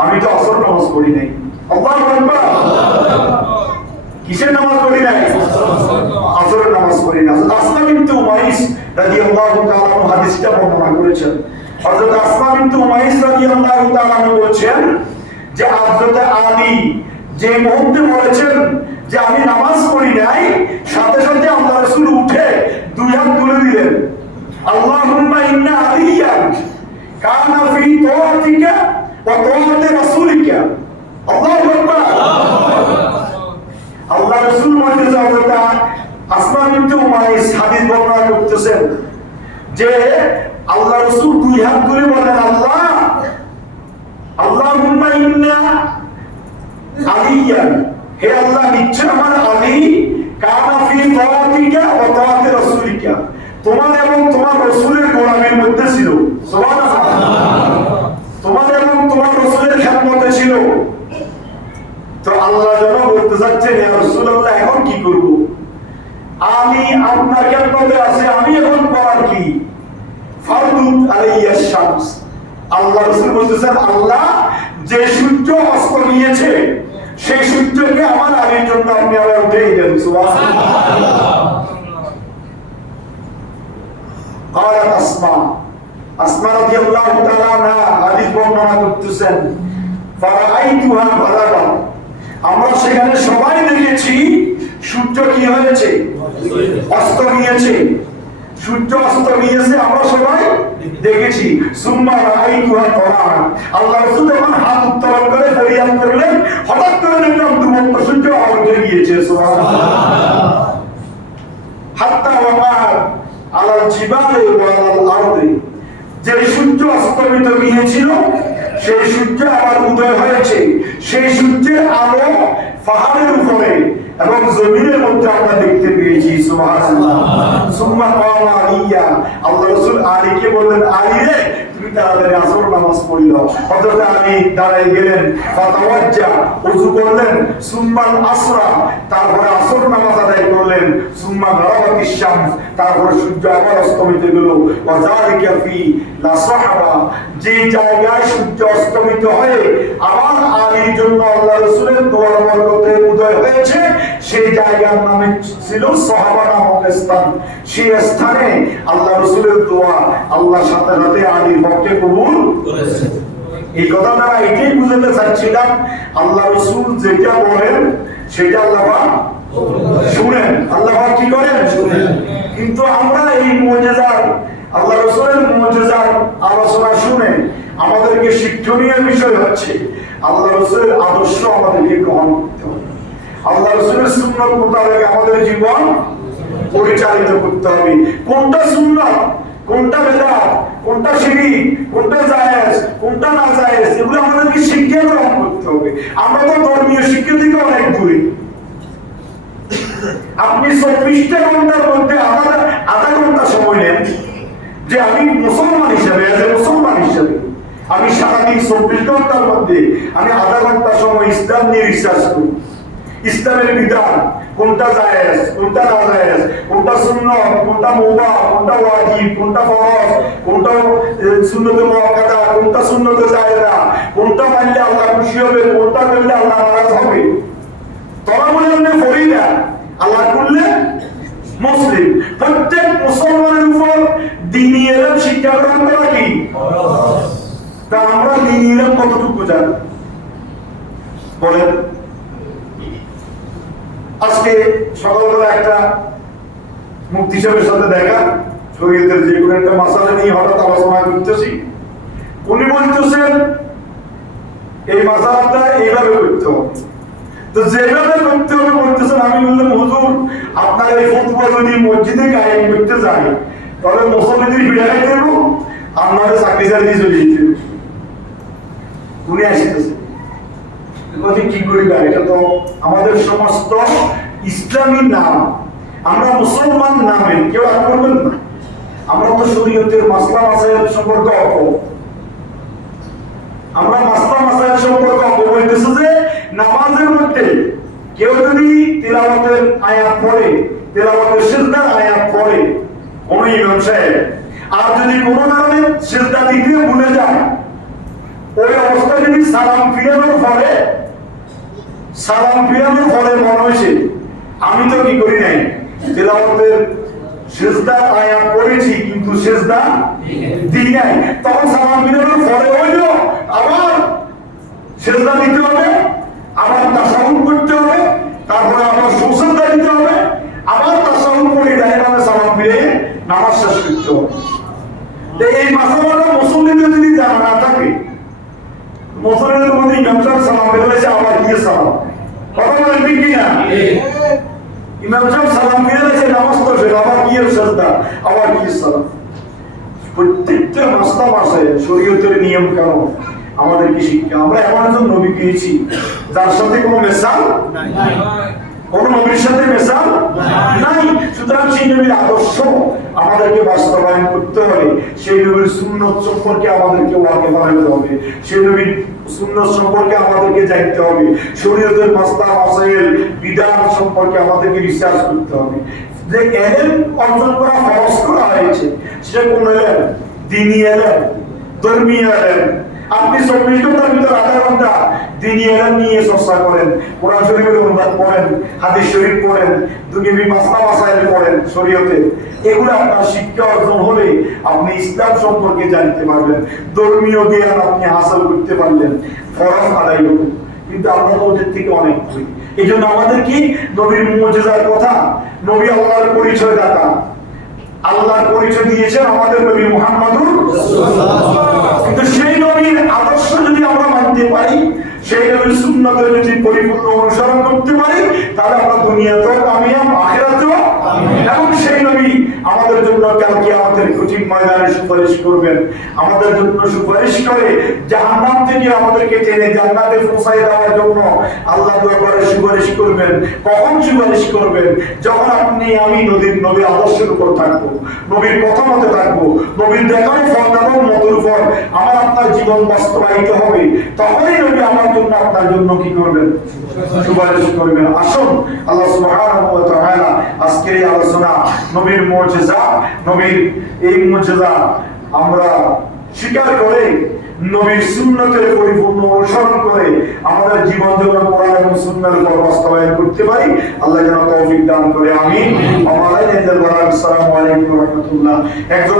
আমি তো আসর নামাজ পড়ি নাই। আল্লাহু আকবার। কিসের নামাজ পড়ি নাই? আসরের নামাজ পড়ি না। আসলাম বিনতে উমাইস রাদিয়াল্লাহু তাআলা হাদিসটা বর্ণনা করেছেন। হযরত আসমা বিনতে উমাইস রাদিয়াল্লাহু তাআলা বলছেন যে হযরত আলী যে মুহূর্তে বলেছেন যে আমি নামাজ পড়ি নাই, সাথে সাথে আল্লাহ রাসূল উঠে দুই হাত তুলে দিলেন, আল্লাহুম্মা ইন্না আলিয়ান কানা ফি তাআতিকা ওয়া তাআতি রাসূলিকা। আল্লাহু আকবার। আল্লাহ রাসূল বলতেছেন, হযরত আসমা বিনতে উমাইস হাদিস বর্ণনা করতেছেন যে আল্লাহ রাসূল দুই হাত তুলে বলেন, আল্লাহুম্মা ইন্না আলিয়ান, হে আল্লাহ নিশ্চয় আমার আলী কানা ফি তাআতিকা ওয়া তাআতি রাসূলিকা, তোমার এবং তোমার রাসূলের গোলামীর মধ্যে ছিল। সুবহানাল্লাহ। তোমার এবং তোমার রাসূলের খেদমতে ছিল। তো আল্লাহ যেন বলতে চাচ্ছেন, ইয়া রাসূলুল্লাহ এখন কি করব? আমি আপনার খেদমতে আছি, আমি এখন করার কি? ফারদুত আলাইয়া শামস। আল্লাহ রাসূল বলতেছেন, আল্লাহ যে সূর্য অস্ত গিয়েছে সেই সূর্যকে আমার আলীর জন্য আপনি আবার উঠিয়ে দেন। সুবহানাল্লাহ। قالت أسماء رضي الله تعالى عنها হাদিস বর্ণনা করতেছেন, ফারাআইতুহা বারাবা, আমরা সেখানে সবাই দেখেছি সূর্য কি হয়েছে? অস্ত গিয়েছে। সূর্য অস্ত গিয়েছে আমরা সবাই দেখেছি। সুম্মা রাআইতুহা তালাআন, আল্লাহ রাসূল যখন হাত উত্তোলন করে ফরিয়াদ করলেন, হঠাৎ করে দেখলাম ডুবন্ত সূর্য উঠে গিয়েছে। সুবহানাল্লাহ। হাত্তা ওয়ামা আলাল জিবালি ওয়া আলাল আরদি, যে সূর্য অস্তমিত গিয়েছিল সেই সূর্য আবার উদয় হয়েছে। সেই সূর্যের আলো পাহাড়ের উপরে এবং জমিনের মধ্যে আমরা দেখতে পেয়েছি। সুবহানাল্লাহ। সুম্মা ক্বামা আলিয়া, আল্লাহ রাসূল আলীকে বললেন, আলী রে তুমি তাড়াতাড়ি আসর নামাজ পড়ে নাও। হযরত আলী দাঁড়ায় গেলেন, ফাতাওয়াজ্জা, ওযু করলেন, সুম্মাল আসরা, তারপরে আসর নামাজ আদায় করলেন, সুম্মা গারাবাতিশ শামস, তারপরে সূর্য আবার অস্তমিত গেল। ওয়া যালিকা ফি লা সাহাবা, যে জায়গায় সূর্য অস্তমিত হয়ে আবার আলীর জন্য আল্লাহ রাসূলের দোয়ার বরকতে উদয় হয়েছে, সেই জায়গার নামে ছিল সাহাবা নামক স্থান। সেই স্থানে আল্লাহ রাসূলের দোয়া আল্লাহ সাথে সাথে আলীর পক্ষে কবুল করেছেন। এই কথা দ্বারা এটাই বুঝাতে চাচ্ছিলাম, আল্লাহ রাসূল যেটা বলেন সেটা আল্লাহ পাক শুনেন। আল্লাহ পাক কি করেন? শুনেন। কিন্তু আমরা এই মুজিজার, আল্লাহ রাসূলের মুজিজার আলোচনা শুনে আমাদেরকে শিক্ষণীয় বিষয় হচ্ছে আল্লাহ রাসূলের আদর্শ আমাদেরকে গ্রহণ করতে হবে। আল্লাহ রাসূলের সুন্নাত মোতাবেক আমাদের জীবন পরিচালিত করতে হবে। কোনটা সুন্নাত, কোনটা বেদাত, কোনটা শিরক, কোনটা জায়েজ, কোনটা না জায়েজ, এগুলো আমাদেরকে শিক্ষা গ্রহণ করতে হবে। আমরা তো ধর্মীয় শিক্ষা থেকে অনেক দূরে। আপনি 24টা ঘন্টার মধ্যে আধা ঘন্টা সময় নেন যে আমি মুসলমান হিসেবে, আমি সারাদিন 24 ঘন্টার মধ্যে আমি আধা ঘন্টা সময় ইসলাম নিয়ে রিসার্চ করি। ইসলামের বিধান কোনটা জায়েজ, কোনটা না জায়েজ, কোনটা সুন্নাত, কোনটা মুবাহ, কোনটা ওয়াজিব, কোনটা ফরজ, কোনটা সুন্নতে মুআক্কাদা, কোনটা সুন্নতে জায়েজা, কোনটা মানলে আল্লাহ খুশি হবে, কোনটা করলে আল্লাহ নারাজ হবে। তোরা বলে আপনি ফরিদা আল্লাহ করলে মুসলিম। প্রত্যেক মুসলমানের উপর দ্বীনি ইলম শিক্ষা গ্রহণ করা কি ফরজ। তা আমরা দ্বীনি ইলম কতটুকু জানি বলেন? আজকে সকালবেলা একটা মুফতি সাহেবের সাথে দেখা, শরীয়তের যে কোনো একটা মাসালা নিয়ে হঠাৎ আলোচনা করতেছি। উনি বলতেছেন এই মাসালাটা এইভাবে করতে হবে, তো যেভাবে করতে হবে বলতেছেন। আমি বললাম, হুজুর আপনার এই ফতোয়া যদি মসজিদে কায়েম করতে যাই তাহলে মুসল্লিদের বিদায় দেব, আপনারা চাকরি চালিয়ে চলে যেতে। উনি আসতেছে কি করিবা, এটা তো আমাদের সমস্ত ইসলামী নাম, আমরা মুসলমান নামে কেউ আর করবেন না। আমরা তো শরীয়তের মাসলা মাসাইল সম্পর্কে আমরা মাসলা মাসাইল সম্পর্কে বলতেছি যে নামাজের মধ্যে কেউ যদি তিলাওয়াতের আয়াত পড়ে, তিলাওয়াতের সিজদার আয়াত পড়ে কোন ইমাম সাহেব, আর যদি কোনো কারণে সিজদা দিতে ভুলে যায়, ওই অবস্থায় যদি সালাম ফিরানোর ফলে মনে হয়েছে আমি তো কি করি নাই, তিলাওয়াতের সিজদা আয়াত পড়েছি কিন্তু সিজদা দিই নাই, তখন সালাম ফিরানোর পরে হইলো আবার সিজদা দিতে হবে, আবার তাশাহুদ করতে হবে, তারপরে আবার সুজদা দিতে হবে, আবার তাশাহুদ করে ডাইরেক্ট সালাম ফিরে নামাজ শেষ করতে হবে। এই মাসালাটা মুসল্লিদের যদি জানা না থাকে, মুসল্লিদের মধ্যে ইমাম সাহেব সালাম ফিরেছে আবার গিয়ে সালাম, কথা বলেন ঠিক কিনা? ইমাম সাহেব সালাম ফিরেছে নামাজ তো শেষ, আবার গিয়ে সিজদা, আবার গিয়ে সালাম। প্রত্যেকটা মাসে শরীয়তের নিয়ম কানুন আমাদেরকে শিক্ষা। আমরা এমন একজন নবী পেয়েছি যার সাথে কোনো মেসাল নাই, কোন নবীর সাথে মেসাল নাই। সুতরাং সেই নবীর আদর্শ আমাদেরকে বাস্তবায়ন করতে হবে, সেই নবীর সুন্নত সম্পর্কে আমাদেরকে ওয়াকিফ হতে হবে, সেই নবীর সুন্নত সম্পর্কে আমাদেরকে জানতে হবে, শরীয়তের মাসলা মাসাইল বিধান সম্পর্কে আমাদেরকে রিসার্চ করতে হবে। যে ইলম অর্জন করা ফরজ করা হয়েছে সেটা কোন ইলম? দ্বীনি ইলম, ধর্মীয় ইলম। আপনি 24 ঘন্টার ভিতর আধা ঘন্টা দ্বীনি ইলম নিয়ে চর্চা করেন, কোরআন শরীফের অনুবাদ পড়েন, হাদিস শরীফ পড়েন, দুনিয়াবি মাসলা মাসাইল পড়েন, শরীয়তে এগুলো আপনার শিক্ষা অর্জন হলে আপনি ইসলাম সম্পর্কে জানতে পারবেন, ধর্মীয় জ্ঞান আপনি হাসিল করতে পারলেন, ফরজ আদায় হবে। কিন্তু আমরা তো ওদের থেকে অনেক দূরে। এই জন্য আমাদের কি নবীর মুজিজার কথা, নবী আল্লাহর পরিচয় দাতা, আল্লাহর পরিচয় দিয়েছেন আমাদের নবী মুহাম্মদুর রাসূলুল্লাহ। কিন্তু সেই নবীর আদর্শ যদি আমরা মানতে পারি, সেই নবীর সুন্নতের যদি পরিপূর্ণ অনুসরণ করতে পারি, তাহলে আমরা দুনিয়াতেও কামিয়াব, আখিরাতেও কামিয়াব। এবং সেই নবী আমাদের জন্য কাল কিয়ামতের কঠিন ময়দানে সুপারিশ করবেন, আমাদের জন্য সুপারিশ করে জাহান্নাম থেকে আমাদেরকে টেনে জান্নাতে পৌঁছায় দেওয়ার জন্য আল্লাহ দরবারে সুপারিশ করবেন। কখন সুপারিশ করবেন? যখন আপনি আমি নবীর আদর্শের উপর থাকবো, নবীর কথা মতে থাকবো, নবীর দেখানো ফরমান মতের উপর আমার আপনার জীবন বাস্তবায়িত হবে, তখনই নবী আমার জন্য আপনার জন্য কি করবেন? সুপারিশ করবেন। আসুন আল্লাহ সুবহানাহু ওয়া তাআলা আজকের এই আলোচনা নবীর মুজিজা, নবীর এই মুজিজা আমরা স্বীকার করে নবীর সুন্নতের পরিপূর্ণ অনুসরণ করে আমাদের জীবন যেন কোরআন এবং সুন্নাহর উপর বাস্তবায়ন করতে পারি, আল্লাহ যেন তৌফিক দান করে। আমিন। আসসালামু আলাইকুম ওয়া রাহমাতুল্লাহ। একজন